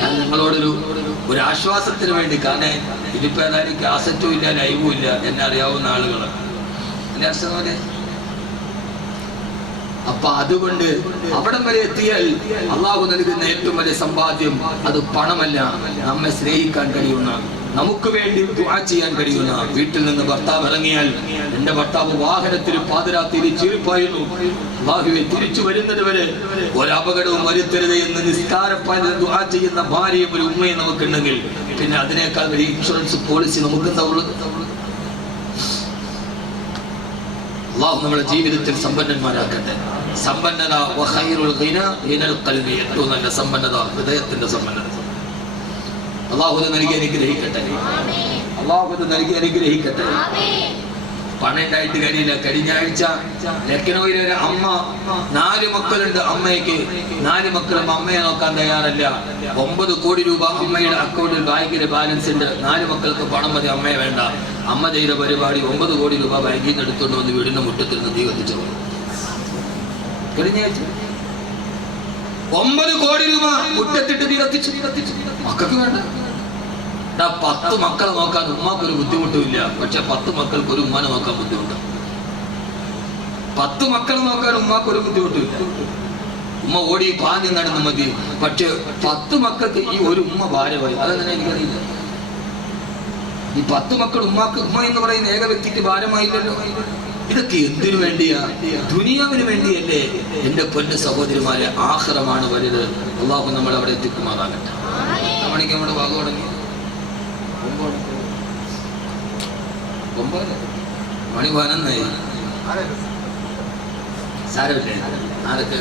ഞാൻ നിങ്ങളോടൊരു ആശ്വാസത്തിന് വേണ്ടി, കാരണം ഇതിപ്പോ ഏതായാലും കാസറ്റും ഇല്ല, ലൈവും ഇല്ല, എന്നെ അറിയാവുന്ന ആളുകൾ. അപ്പൊ അതുകൊണ്ട് അവിടം വരെ എത്തിയാൽ അള്ളാഹു നൽകുന്ന ഏറ്റവും വലിയ സമ്പാദ്യം അത് പണമല്ല, നമ്മെ സ്നേഹിക്കാൻ കഴിയുന്ന, നമുക്ക് വേണ്ടി ദുആ ചെയ്യാൻ കഴിയുന്ന. വീട്ടിൽ നിന്ന് ഭർത്താവ് ഇറങ്ങിയാൽ, എന്റെ ഭർത്താവ് വാഹനത്തിൽ പാതിരാത്രിയിൽ ചീറിപ്പായിരുന്നു, അല്ലാഹുവേ തിരിച്ചു വരുന്നത് വരെ ഒരപകടവും വരുത്തരുത് എന്ന് നിസ്കാരപ്പാലിൽ ദുആ ചെയ്യുന്ന ഭാര്യയും ഒരു ഉമ്മയും നമുക്കുണ്ടെങ്കിൽ പിന്നെ അതിനേക്കാൾ വലിയ ഇൻഷുറൻസ് പോളിസി നമുക്കെന്താവുള്ളൂ? അല്ലാഹു നമ്മുടെ ജീവിതത്തിൽ സമ്പന്നന്മാരാക്കട്ടെ. സമ്പന്നത വഖൈറുൽ ഗിന ഹിനൽ ഖൽബി, ഏറ്റവും നല്ല സമ്പന്നത ഹൃദയത്തിന്റെ സമ്പന്നത. അല്ലാഹു നൽകി അനുഗ്രഹിക്കട്ടെ. അല്ലാഹു നൽകി അനുഗ്രഹിക്കട്ടെ. പണം ഉണ്ടായിട്ട് കാര്യമില്ല. കഴിഞ്ഞ ആഴ്ച ലക്നൌവിലെ ഒരു അമ്മ, 4 മക്കളുണ്ട് അമ്മയ്ക്ക്. 4 മക്കളും അമ്മയെ നോക്കാൻ തയ്യാറല്ല. 9 കോടി രൂപ അമ്മയുടെ അക്കൗണ്ടിൽ ബാങ്കിലെ ബാലൻസ് ഉണ്ട്. 4 മക്കൾക്ക് പണം മതി, അമ്മയെ വേണ്ട. അമ്മ ചെയ്ത പരിപാടി 9 കോടി രൂപ ബാങ്കിൽ നിന്ന് എടുത്തുകൊണ്ട് വന്ന് വീടിന്റെ മുറ്റത്തിൽ നിന്ന് തീ കത്തിച്ചു. കഴിഞ്ഞ ആഴ്ച 9 കോടി രൂപ മുറ്റത്തിട്ട് തീ കത്തിച്ചു. മക്കൾക്ക് വേണ്ട. 10 മക്കളെ നോക്കാൻ ഉമ്മാക്കൊരു ബുദ്ധിമുട്ടുമില്ല. പക്ഷെ 10 മക്കൾക്ക് ഒരു ഉമ്മാനെ നോക്കാൻ ബുദ്ധിമുട്ടാണ്. 10 മക്കളെ നോക്കാൻ ഉമ്മാക്കൊരു ബുദ്ധിമുട്ടില്ല. ഉമ്മ ഓടി പാഞ്ഞ് നടന്ന് മതി. പക്ഷെ 10 മക്കൾക്ക് ഈ ഒരു ഉമ്മ ഭാരമായി. അതെങ്ങനെ എനിക്കറിയില്ല. ഈ 10 മക്കൾ ഉമ്മാക്ക്, ഉമ്മ എന്ന് പറയുന്ന ഏക വ്യക്തിക്ക് ഭാരമായില്ലല്ലോ. ഇതൊക്കെ എന്തിനു വേണ്ടിയാ? ദുനിയാവിന് വേണ്ടിയല്ലേ? എന്റെ പൊന്നു സഹോദരിമാരെ, ആഖിറമാണ് വലുത്. അല്ലാഹു നമ്മളെ അവിടെ എത്തിക്കുമാറാകട്ടെ. മണിക്ക് നമ്മുടെ ഭാഗം തുടങ്ങി മണി 11 സാരമില്ലേ? ആരൊക്കെ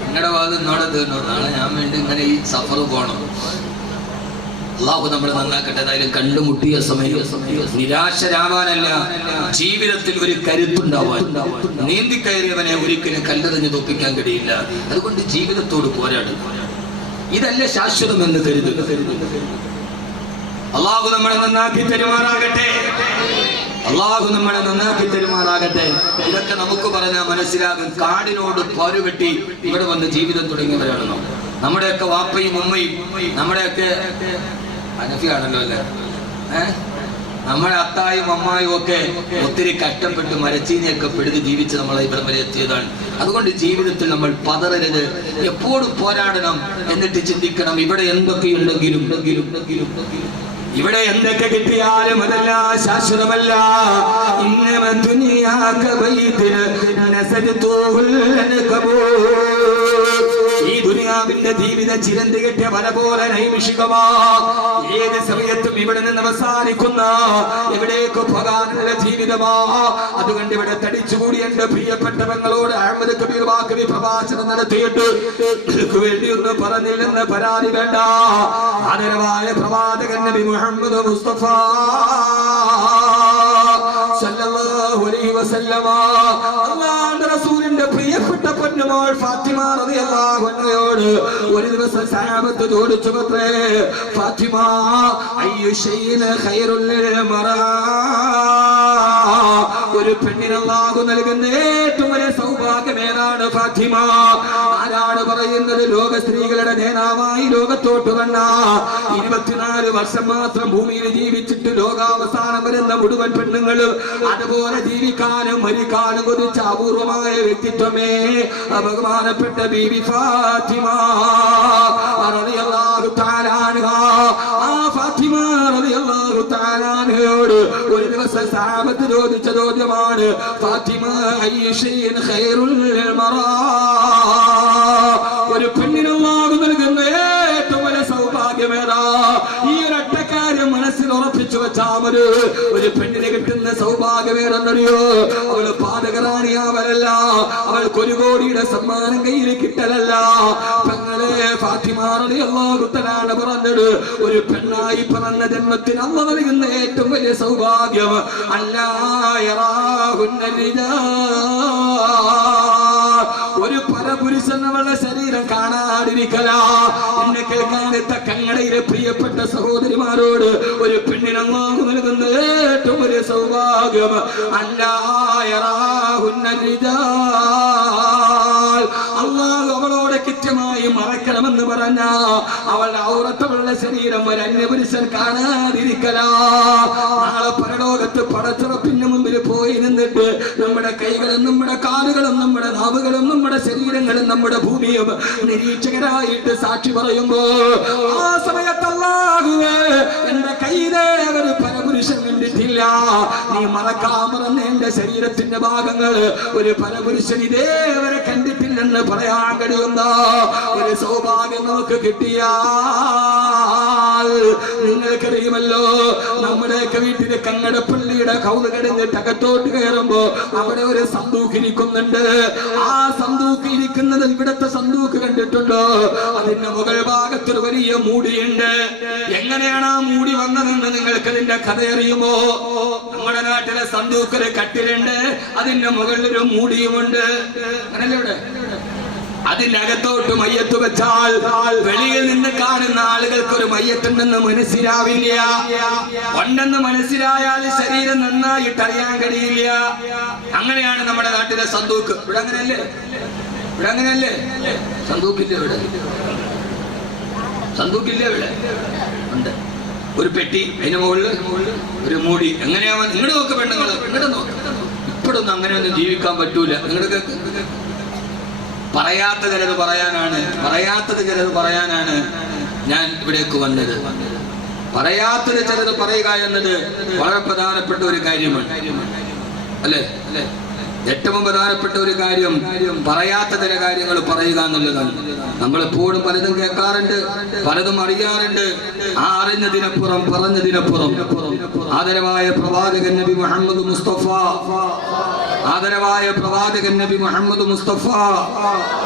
നിങ്ങളുടെ ഭാഗത്ത് ഇന്നോടെ തീർന്നു. നാളെ ഞാൻ വേണ്ടി ഇങ്ങനെ ഈ സഫർ പോകണം. അല്ലാഹു നമ്മളെ നന്നാക്കട്ടെ. ഏതായാലും കണ്ടുമുട്ടിയ സമയം നിരാശരാവാനല്ല, ജീവിതത്തിൽ ഒരു കരുത്തുണ്ടാവാൻ. നീന്തിക്കയറിയവനെ ഒരിക്കലും കല്ലെറിഞ്ഞ് തോപ്പിക്കാൻ കഴിയില്ല. അതുകൊണ്ട് ജീവിതത്തോട് പോരാടും. ഇതല്ല ശാശ്വതമെന്ന് കരുതുക. അല്ലാഹു നമ്മളെ നന്നാക്കി തരുമാറാകട്ടെ. അല്ലാഹു നമ്മളെ നന്നാക്കി തരുമാറാകട്ടെ. ഇതൊക്കെ നമുക്ക് പറഞ്ഞാൽ മനസ്സിലാകും. കാടിനോട് പാലുകെട്ടി ഇവിടെ വന്ന് ജീവിതം തുടങ്ങിയവരാണ് നാം. നമ്മുടെയൊക്കെ വാപ്പയും ഉമ്മയും, നമ്മുടെയൊക്കെ അനഫിയാണല്ലോ അല്ലേ, നമ്മുടെ അത്തായും അമ്മായും ഒക്കെ ഒത്തിരി കഷ്ടപ്പെട്ട് മരച്ചീനിയൊക്കെ പെടുതി ജീവിച്ച് നമ്മളെ ഇവിടെ വരെ എത്തിയതാണ്. അതുകൊണ്ട് ജീവിതത്തിൽ നമ്മൾ പതറരുത്, എപ്പോഴും പോരാടണം. എന്നിട്ട് ചിന്തിക്കണം, ഇവിടെ എന്തൊക്കെയുണ്ടെങ്കിലും ഇവിടെ എന്തൊക്കെ കിട്ടിയാലും അതല്ല ശാശ്വതമല്ല. ഈ ദുനിയാവിന്റെ ജീവിത ചിരന്തി കെട്ടിയ വല പോലെ നൈമിഷികമാ. ഏത് സമയത്തും ഇവിടെ നിന്ന് അവസാനിക്കുന്ന, എവിടേക്ക് പോകാനുള്ള ജീവിതമാ. അതുകൊണ്ട് ഇവിടെ തടിച്ചുകൂടി എന്റെ പ്രിയപ്പെട്ടവങ്ങളോട് അഹമ്മദ് കബീർ വാക്കവി പ്രഭാഷണം നടത്തിയിട്ട് വേണ്ടിയൊന്ന് പറഞ്ഞില്ലെന്ന് പരാതി വേണ്ട. ആദരവായ പ്രവാചകൻ നബി മുഹമ്മദ് മുസ്തഫ സല്ലല്ലാഹു അലൈഹി വസല്ലമ, അല്ലാഹുവിന്റെ റസൂലിന്റെ പ്രിയപ്പെട്ട പൊന്നുമോൾ ഫാത്തിമ റളിയല്ലാഹു അൻഹയോട് ഒരു ദിവസം സഹാബത്ത് ചോദിച്ചു, പത്രേ ഫാത്തിമ, അയ്യു ശൈഇൻ ഖൈറുൽ മറാ, ഒരു പെണ്ണിന് അല്ലാഹു നൽകുന്ന ഏറ്റവും വലിയ സൗഭാഗ്യം ഏതാണ് ഫാത്തിമ? ആരാണ് പറയുന്നത്? ലോക സ്ത്രീകളുടെ നേതാവായി ലോകത്തോട്ട് വന്ന 24 വർഷം മാത്രം ഭൂമിയിൽ ജീവിച്ചിട്ട് ലോകാവസാനം വരുന്ന മുഴുവൻ പെണ്ണുങ്ങളും അതുപോലെ ജീവിക്കാനും മരിക്കാനും കൊതിച്ച അപൂർവമായ വ്യക്തിത്വമേ ബഹുമാനപ്പെട്ട ബീബി ഫാത്തിമ റളിയല്ലാഹു തആല അൻഹ. ആ ഫാത്തിമ റളിയല്ലാഹു തആല അൻഹയോട് ഒരു ദിവസം സഹാബത്ത് ചോദിച്ച ചോദ്യമാണ്, ഫാത്തിമ അയ്യ ഷൈഇൻ ഖൈറുൽ മറാ, ഒരു പെണ്ണിന് അല്ലാഹു നൽകുന്ന ഏറ്റവും വലിയ സൗഭാഗ്യമേതാ? ഈ ഒരൊറ്റ കാര്യം മനസ്സിൽ ഉറപ്പിച്ചു വെച്ചാൽ മതി. ഒരു പെണ്ണിന് കിട്ടുന്ന സൗഭാഗ്യമേതെന്നറിയോ? അവള് പാതകറാണിയാവലല്ല, അവൾക്ക് 1 കോടിയുടെ സമ്മാനം കയ്യിൽ കിട്ടലല്ല. പെങ്ങളെ ഫാത്തിമ റളിയല്ലാഹു തആല പറഞ്ഞത്, ഒരു പെണ്ണായി പറഞ്ഞ ജന്മത്തിന് അല്ലാഹു നൽകുന്ന ഏറ്റവും വലിയ സൗഭാഗ്യം അല്ലാ യറാഹുന്ന റിജാൽ, ഒരു പരപുരുഷൻ അവളുടെ ശരീരം കാണാതിരിക്കല. എന്നെ കേൾക്കാനെത്ത കങ്ങടയിലെ പ്രിയപ്പെട്ട സഹോദരിമാരോട്, ഒരു പെണ്ണിന് അല്ലാഹു നൽകുന്ന ഏറ്റവും വലിയ സൗഭാഗ്യം അല്ലാ യറാഹുന്ന റിജാൽ, അല്ലാഹു അവളോട് കൃത്യമായി മറക്കണമെന്ന് പറഞ്ഞ അവളുടെ ഔറത്തവളുടെ ശരീരം ഒരു അന്യപുരുഷൻ കാണാതിരിക്കല. നാളെ പരലോകത്ത് പടച്ചുറപ്പിന് മുമ്പിൽ പോയി നിന്നിട്ട് നമ്മുടെ കൈകളും നമ്മുടെ കാലുകളും നമ്മുടെ നാവുകളും നമ്മുടെ ശരീരങ്ങളും നമ്മുടെ ഭൂമിയും നിരീക്ഷകരായിട്ട് സാക്ഷി പറയുമ്പോ ആ സമയത്ത് അല്ലാഹുവേ എന്റെ കയ്യിലെ ഒരു പരപുരുഷൻ കണ്ടിട്ടില്ല, നീ മറക്കാൻ മറന്ന എന്റെ ശരീരത്തിന്റെ ഭാഗങ്ങൾ ഒരു പരപുരുഷൻ ഇതേവരെ കണ്ടിട്ടില്ലെന്ന് പറയാൻ കഴിയുന്ന ഒരു സൗഭാഗ്യം നമുക്ക് കിട്ടിയാൽ നിങ്ങൾക്കറിയുമല്ലോ, നമ്മുടെയൊക്കെ വീട്ടിലെ കങ്ങടപ്പള്ളിയുടെ കൗത് കിടന്നിട്ട് അകത്തോട്ട് കയറുമ്പോ അവിടെ ഒരു സന്തൂക്ക് ഇരിക്കുന്നുണ്ട്. ആ സന്തൂക്ക് ഇരിക്കുന്നത് ഇവിടത്തെ സന്തൂക്ക് കണ്ടിട്ടുണ്ടോ? അതിന്റെ മുകൾ ഭാഗത്തൊരു വലിയ മൂടിയുണ്ട്. എങ്ങനെയാണ് ആ മൂടി വന്നതെന്ന് നിങ്ങൾക്ക് അതിന്റെ കഥ അറിയുമോ? നമ്മുടെ നാട്ടിലെ സന്തൂക്കില് കട്ടിലുണ്ട്, അതിന്റെ മുകളിലൊരു മൂടിയുമുണ്ട്. അങ്ങനല്ലേ ഇവിടെ? അതിനകത്തോട്ട് മയ്യത്ത് വെച്ചാൽ വെളിയിൽ നിന്ന് കാണുന്ന ആളുകൾക്ക് ഒരു മയ്യത്തുണ്ടെന്ന് മനസ്സിലാവില്ല. ഉണ്ടെന്ന് മനസ്സിലായാൽ ശരീരം നന്നായിട്ട് അറിയാൻ കഴിയില്ല. അങ്ങനെയാണ് നമ്മുടെ നാട്ടിലെ സന്തൂക്ക്. ഇവിടെ അങ്ങനെയല്ലേ? ഇവിടെ അങ്ങനെയല്ലേ? സന്തൂക്കില്ല ഇവിടെ, സന്തൂക്കില്ല ഇവിടെ ഉണ്ട്. ഒരു പെട്ടി, അതിന് മുകളിൽ ഒരു മൂടി. എങ്ങനെയാ? നിങ്ങളുടെ നോക്ക് പെണ്ണുങ്ങൾ, നിങ്ങളുടെ നോക്ക്. ഇപ്പോഴൊന്നും അങ്ങനെയൊന്നും ജീവിക്കാൻ പറ്റൂല. നിങ്ങളുടെ പറയാത്തത് ചിലത് പറയാനാണ് ഞാൻ ഇവിടേക്ക് വന്നത്. പറയാത്തത് ചിലത് പറയുക എന്നത് വളരെ പ്രധാനപ്പെട്ട ഒരു കാര്യമാണ്, അല്ലേ? ഏറ്റവും പ്രധാനപ്പെട്ട ഒരു കാര്യം പറയാത്ത ചില കാര്യങ്ങൾ പറയുക എന്നുള്ളതാണ്. നമ്മളെപ്പോഴും പലതും കേൾക്കാറുണ്ട്, പലതും അറിയാറുണ്ട്. ആ അറിഞ്ഞതിനപ്പുറം പറഞ്ഞതിനപ്പുറം ആദരവായ പ്രവാചകൻ നബി മുഹമ്മദ് മുസ്തഫ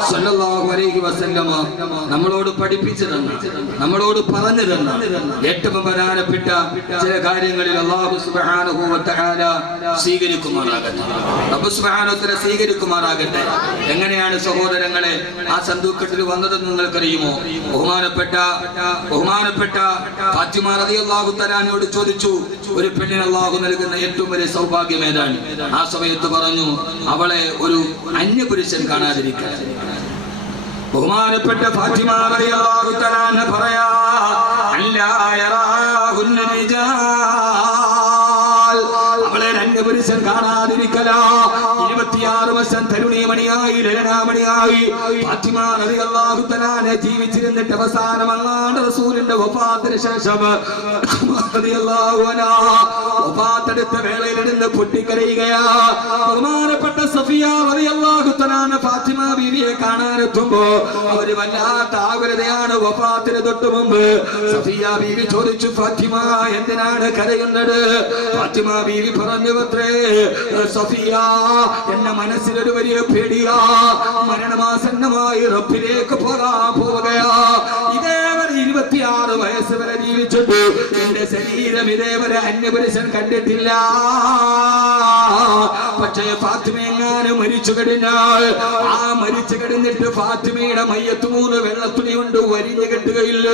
സല്ലല്ലാഹു അലൈഹി വസല്ലമ നമ്മളോട് പഠിപ്പിച്ചു തന്ന, നമ്മളോട് പറഞ്ഞു തന്ന ഏറ്റവും പ്രധാനപ്പെട്ട ചില കാര്യങ്ങളിൽ അല്ലാഹു സുബ്ഹാനഹു വ തആല സ്വീകരിക്കുമാറാകട്ടെ. എങ്ങനെയാണ് സഹോദരങ്ങളെ ആ സന്തൂക്കത്തിൽ വന്നതെന്ന് നിങ്ങൾക്കറിയുമോ? ബഹുമാനപ്പെട്ട ഫാത്തിമ റളിയല്ലാഹു തആലയോട് ചോദിച്ചു, ഒരു പെണ്ണിന് അല്ലാഹു നൽകുന്ന ഏറ്റവും വലിയ സൗഭാഗ്യം ഏതാണ്? ആ സമയത്ത് പറഞ്ഞു, അവളെ ഒരു അന്യപുരുഷൻ കാണാതിരിക്കാൻ. ബഹുമാനപ്പെട്ട ഫാത്തിമ റളിയല്ലാഹു തആല പറയാ, അല്ലാ യറാഹുന്ന റിജാൽ, അവളെ അന്യപുരുഷൻ കാണാതിരിക്കല. 26 വർഷം തരുണീമണിയായി ലലനാമണിയായി ഫാത്തിമ റളിയല്ലാഹു തആല ജീവിച്ചിരുന്നിട്ട് അവസാനം അല്ലാഹുവിന്റെ റസൂലിന്റെ വഫാത്തിന് ശേഷം റളിയല്ലാഹു അൻഹാ വഫാത്തെടുത്ത വേളയിൽ നിന്ന് പൊട്ടിക്കരയുകയാ. ബഹുമാനപ്പെട്ട സഫിയ റളിയല്ലാഹു തആല ഫാത്തിമ ബീവിയെ കാണാനെത്തുമ്പോ അവര് വല്ലാത്ത ആകുലതയാണ്. വഫാത്തിന് തൊട്ട് മുമ്പ് സഫിയ ബീവി ചോദിച്ചു, ഫാത്തിമ എന്തിനാണ് കരയുന്നത്? ഫാത്തിമ ബീവി പറഞ്ഞു, അത്രേ സഫിയ, എന്റെ മനസ്സിലൊരു വലിയ പേടിയാ, മരണമാസന്നമായി റബ്ബിലേക്ക് പോവുകയാ. ഇതേവരെ 26 വയസ്സ് വരെ ജീവിച്ചിട്ട് എന്റെ ശരീരം ഇതേവരെ അന്യപുരുഷൻ കണ്ടിട്ടില്ല. പക്ഷേ ഫാത്തിമ എങ്ങാനും മരിച്ചു കഴിഞ്ഞാൽ, ആ മരിച്ചു കഴിഞ്ഞിട്ട് ഫാത്തിമയുടെ മയ്യത്ത് 3 വെള്ളത്തുണി കൊണ്ട് വരിഞ്ഞു കെട്ടുകയില്ല.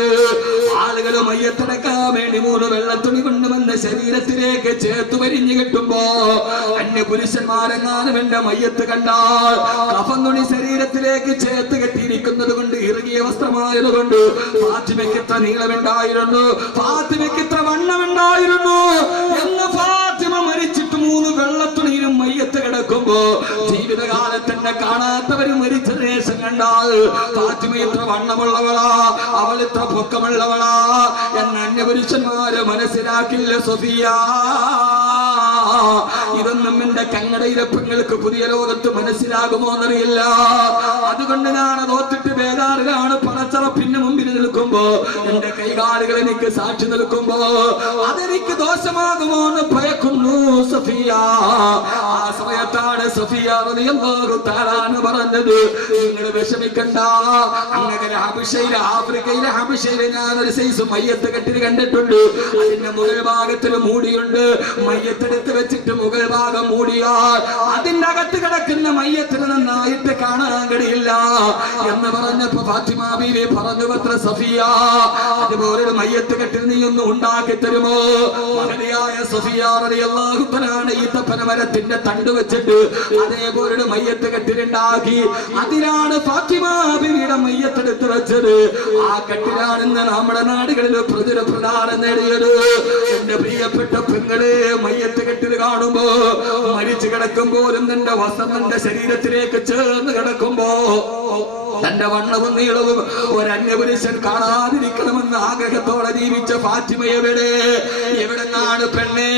ആളുകൾ മയ്യത്തടക്കാൻ വേണ്ടി 3 വെള്ളത്തുണി കൊണ്ടുവന്ന് ശരീരത്തിലേക്ക് ചേർത്ത് വരിഞ്ഞു കെട്ടുമ്പോ അന്യ പുരുഷന്മാരെങ്ങാനും എന്റെ മയ്യത്ത് കണ്ടാൽ കഫൻ തുണി ശരീരത്തിലേക്ക് ചേർത്ത് കെട്ടിയിരിക്കുന്നത് കൊണ്ട് ഇറുകിയ വസ്ത്രമായതുകൊണ്ട് ഫാത്തിമയ്ക്ക് ഇത്ര നീളമുണ്ടായിരുന്നു, ഫാത്തിമയ്ക്ക് ഇത്ര വണ്ണമുണ്ടായിരുന്നു എന്ന് ഫാത്തിമ മരിച്ചിട്ട് 3 വെള്ളത്തുണിയിലും മയ്യത്ത് കിടക്കുമ്പോ ജീവിതകാലത്ത് എന്നെ കാണാത്തവര് മരിച്ച ശേഷം കണ്ടാൽ ഫാത്തിമ ഇത്ര വണ്ണമുള്ളവളാ, അവൾ ഇത്ര പൊക്കമുള്ളവളാ എന്ന് അന്യപുരുഷന്മാര് മനസ്സിലാക്കില്ല സഫിയ. ഇതൊന്നും എന്റെ കങ്ങടയിലെ പെങ്ങൾക്ക് പുതിയ ലോകത്ത് മനസ്സിലാകുമോ എന്നറിയില്ല. അതുകൊണ്ട് ഞാൻ അതോത്തിട്ട് ബേജാറിലാണ്. പണച്ചറപ്പിന് മുമ്പിൽ നിൽക്കുമ്പോ എന്റെ കൈകാലുകൾ എനിക്ക് സാക്ഷി നിൽക്കുമ്പോ അതെനിക്ക് ദോഷമാകുമോ എന്ന് ഭയക്കുന്നു സഫിയ. ആ സമയത്താണ് സഫിയ റളിയല്ലാഹു തആല പറഞ്ഞത്, നിങ്ങൾ വിഷമിക്കണ്ട. അങ്ങനെ ഹബശയിലെ ആഫ്രിക്കയിലെ ഹബശയിലെ ഞാനൊരു സൈസ് മയ്യത്ത് കെട്ടിൽ കണ്ടിട്ടുണ്ട്. അതിന്റെ മുകൾ ഭാഗത്തിൽ മൂടിയുണ്ട്. മയ്യത്തെടുത്ത് വെച്ചിട്ട് മുകൾ ഭാഗം മൂടിയാൽ അതിന്റെ അകത്ത് കിടക്കുന്ന മയ്യത്തിന് നന്നായിട്ട് കാണാൻ കഴിയില്ല എന്ന് പറഞ്ഞപ്പോ ഫാത്തിമ ബീവി പറഞ്ഞു, പത്ര സഫിയ അതുപോലെ ഒരു മയ്യത്ത് കെട്ടിൽ നീ ഒന്ന് ഉണ്ടാക്കി തരുമോ? മഹതിയായ സഫിയ റളിയല്ലാഹു തആല ഈത്തപ്പന മരത്തിന്റെ തണ്ട് വെച്ചിട്ട് അതേപോലെ ഒരു മയ്യത്ത് കെട്ടിലുണ്ടാക്കി. അതിലാണ് ഫാത്തിമ ബീവിയുടെ മയ്യത്തെടുത്ത് വെച്ചത്. ആ കെട്ടിലാണ് ഇന്ന് നമ്മുടെ നാടുകളിൽ പ്രധാനം നേടിയത്. എന്റെ പ്രിയപ്പെട്ട പെങ്ങളെ, മയ്യത്ത് കെട്ടിൽ കാണുമ്പോ മരിച്ചു കിടക്കുമ്പോലും തന്റെ വസ്ത്രം തന്റെ ശരീരത്തിലേക്ക് ചേർന്ന് കിടക്കുമ്പോ തന്റെ വണ്ണവും നീളവും ഒരന്യപുരുഷൻ കാണാതിരിക്കണമെന്ന് ആഗ്രഹത്തോടെ ജീവിച്ച ഫാത്തിമ എവിടെന്നാണ് പെണ്ണെ?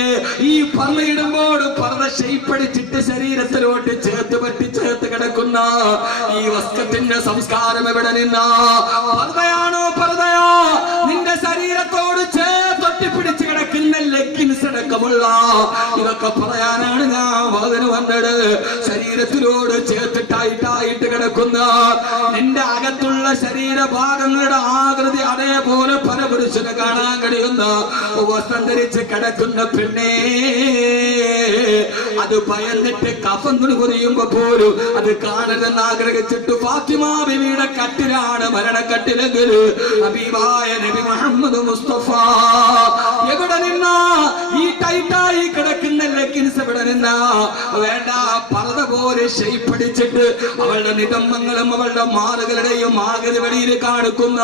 ഈ പർദ്ദയിടുമ്പോൾ പർദ്ദ ഷെയ്പ്പടിച്ചിട്ട് ശരീരത്തിലോട്ട് ചേർത്ത് കിടക്കുന്ന ഈ വസ്ത്രത്തിന്റെ സംസ്കാരം എവിടെ നിന്നാ? പർദ്ദയാണോ പർദ്ദയോ? നിന്റെ ശരീരത്തോട് തൊട്ടിപ്പിടിച്ച് കിടക്കുന്ന ലെഗിൻസ് അടക്കമുള്ള ഇതൊക്കെ പറയാനാണ് ഞാൻ വാദന വന്നത്. ശരീരത്തിലോട് ചേർത്തിട്ടായിട്ട് കിടക്കുന്ന നിന്റെ അകത്തുള്ള ശരീരഭാഗങ്ങളുടെ ആകൃതി അതേപോലെ പരപുരുഷന് കാണാൻ കഴിയുന്ന വസ്ത്രം ധരിച്ച് കിടക്കുന്ന പെണ്ണേ, അത് ഭയന്നിട്ട് കഫൻ തുണി പൊതിയുമ്പോ പോലും അത് കാണരുതെന്ന് ആഗ്രഹിച്ചിട്ട് ഫാത്തിമ ബീവിയുടെ കട്ടിലാണ് മരണക്കട്ടിലെങ്കിൽ ഹബീബായ നബി മുഹമ്മദ് മുസ്തഫ എവിടെ നിന്നാ ഈ ടൈറ്റായി കിടക്കുന്ന ലെഗിൻസ് എവിടെ നിന്നാ? വേണ്ട, പർദ്ദ പോലെ ഷെയ്പ്പടിച്ചിട്ട് അവളുടെ നിതംബങ്ങളും അവളുടെ മാറുകളുടെയും ആകൃതി വെളിയിൽ കാണിക്കുന്ന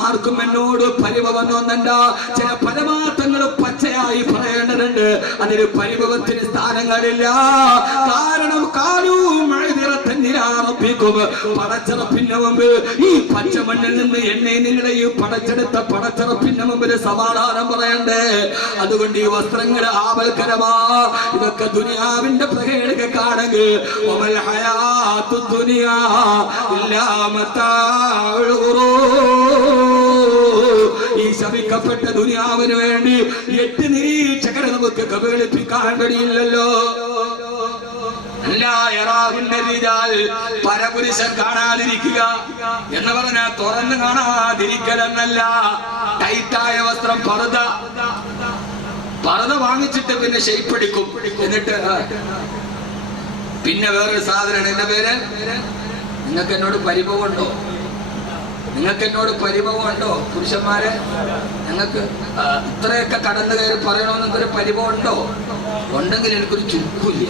ആർക്കും എന്നോട് പരിഭവം തോന്നണ്ട. ചില പരമാർത്ഥങ്ങൾ പച്ചയായി പറയേണ്ടതുണ്ട്. അതിന് പരിഭവത്തിന് സ്ഥാനങ്ങളില്ല. കാരണം പടച്ചറപ്പിന്റെ മുമ്പ് ഈ പച്ചമണ്ണിൽ നിന്ന് എന്നെ നിങ്ങളെ ഈ പടച്ചെടുത്ത പടച്ചറപ്പിന്റെ മുമ്പിൽ സമാധാനം പറയണ്ടേ? അതുകൊണ്ട് ഈ വസ്ത്രങ്ങൾ ആവൽക്കരമാ. ഇതൊക്കെ ദുനിയാവിന്റെ പ്രകേടകാണെങ്കിൽ ഈ ശപിക്കപ്പെട്ട ദുനിയാവിന് വേണ്ടി 8 നിരീക്ഷകരെ നമുക്ക് കബളിപ്പിക്കാൻ കഴിയില്ലല്ലോ. പരപുരുഷൻ കാണാതിരിക്കുക എന്ന് പറഞ്ഞാൽ തുറന്ന് കാണാതിരിക്കലെന്നല്ല. ടൈറ്റായ വസ്ത്രം പർദ്ദ വാങ്ങിച്ചിട്ട് പിന്നെ ഷെയ്പ്പടിക്കും. എന്നിട്ട് പിന്നെ വേറൊരു സാധനം, എന്റെ പേര് നിങ്ങൾക്ക് എന്നോട് പരിഭവമുണ്ടോ? നിങ്ങൾക്ക് എന്നോട് പരിഭവമുണ്ടോ പുരുഷന്മാരെ? നിങ്ങൾക്ക് ഇത്രയൊക്കെ കടന്നു കയറി പറയണമെന്നൊരു പരിഭവമുണ്ടോ? ഉണ്ടെങ്കിൽ എനിക്കൊരു ചുരുക്കില്ല.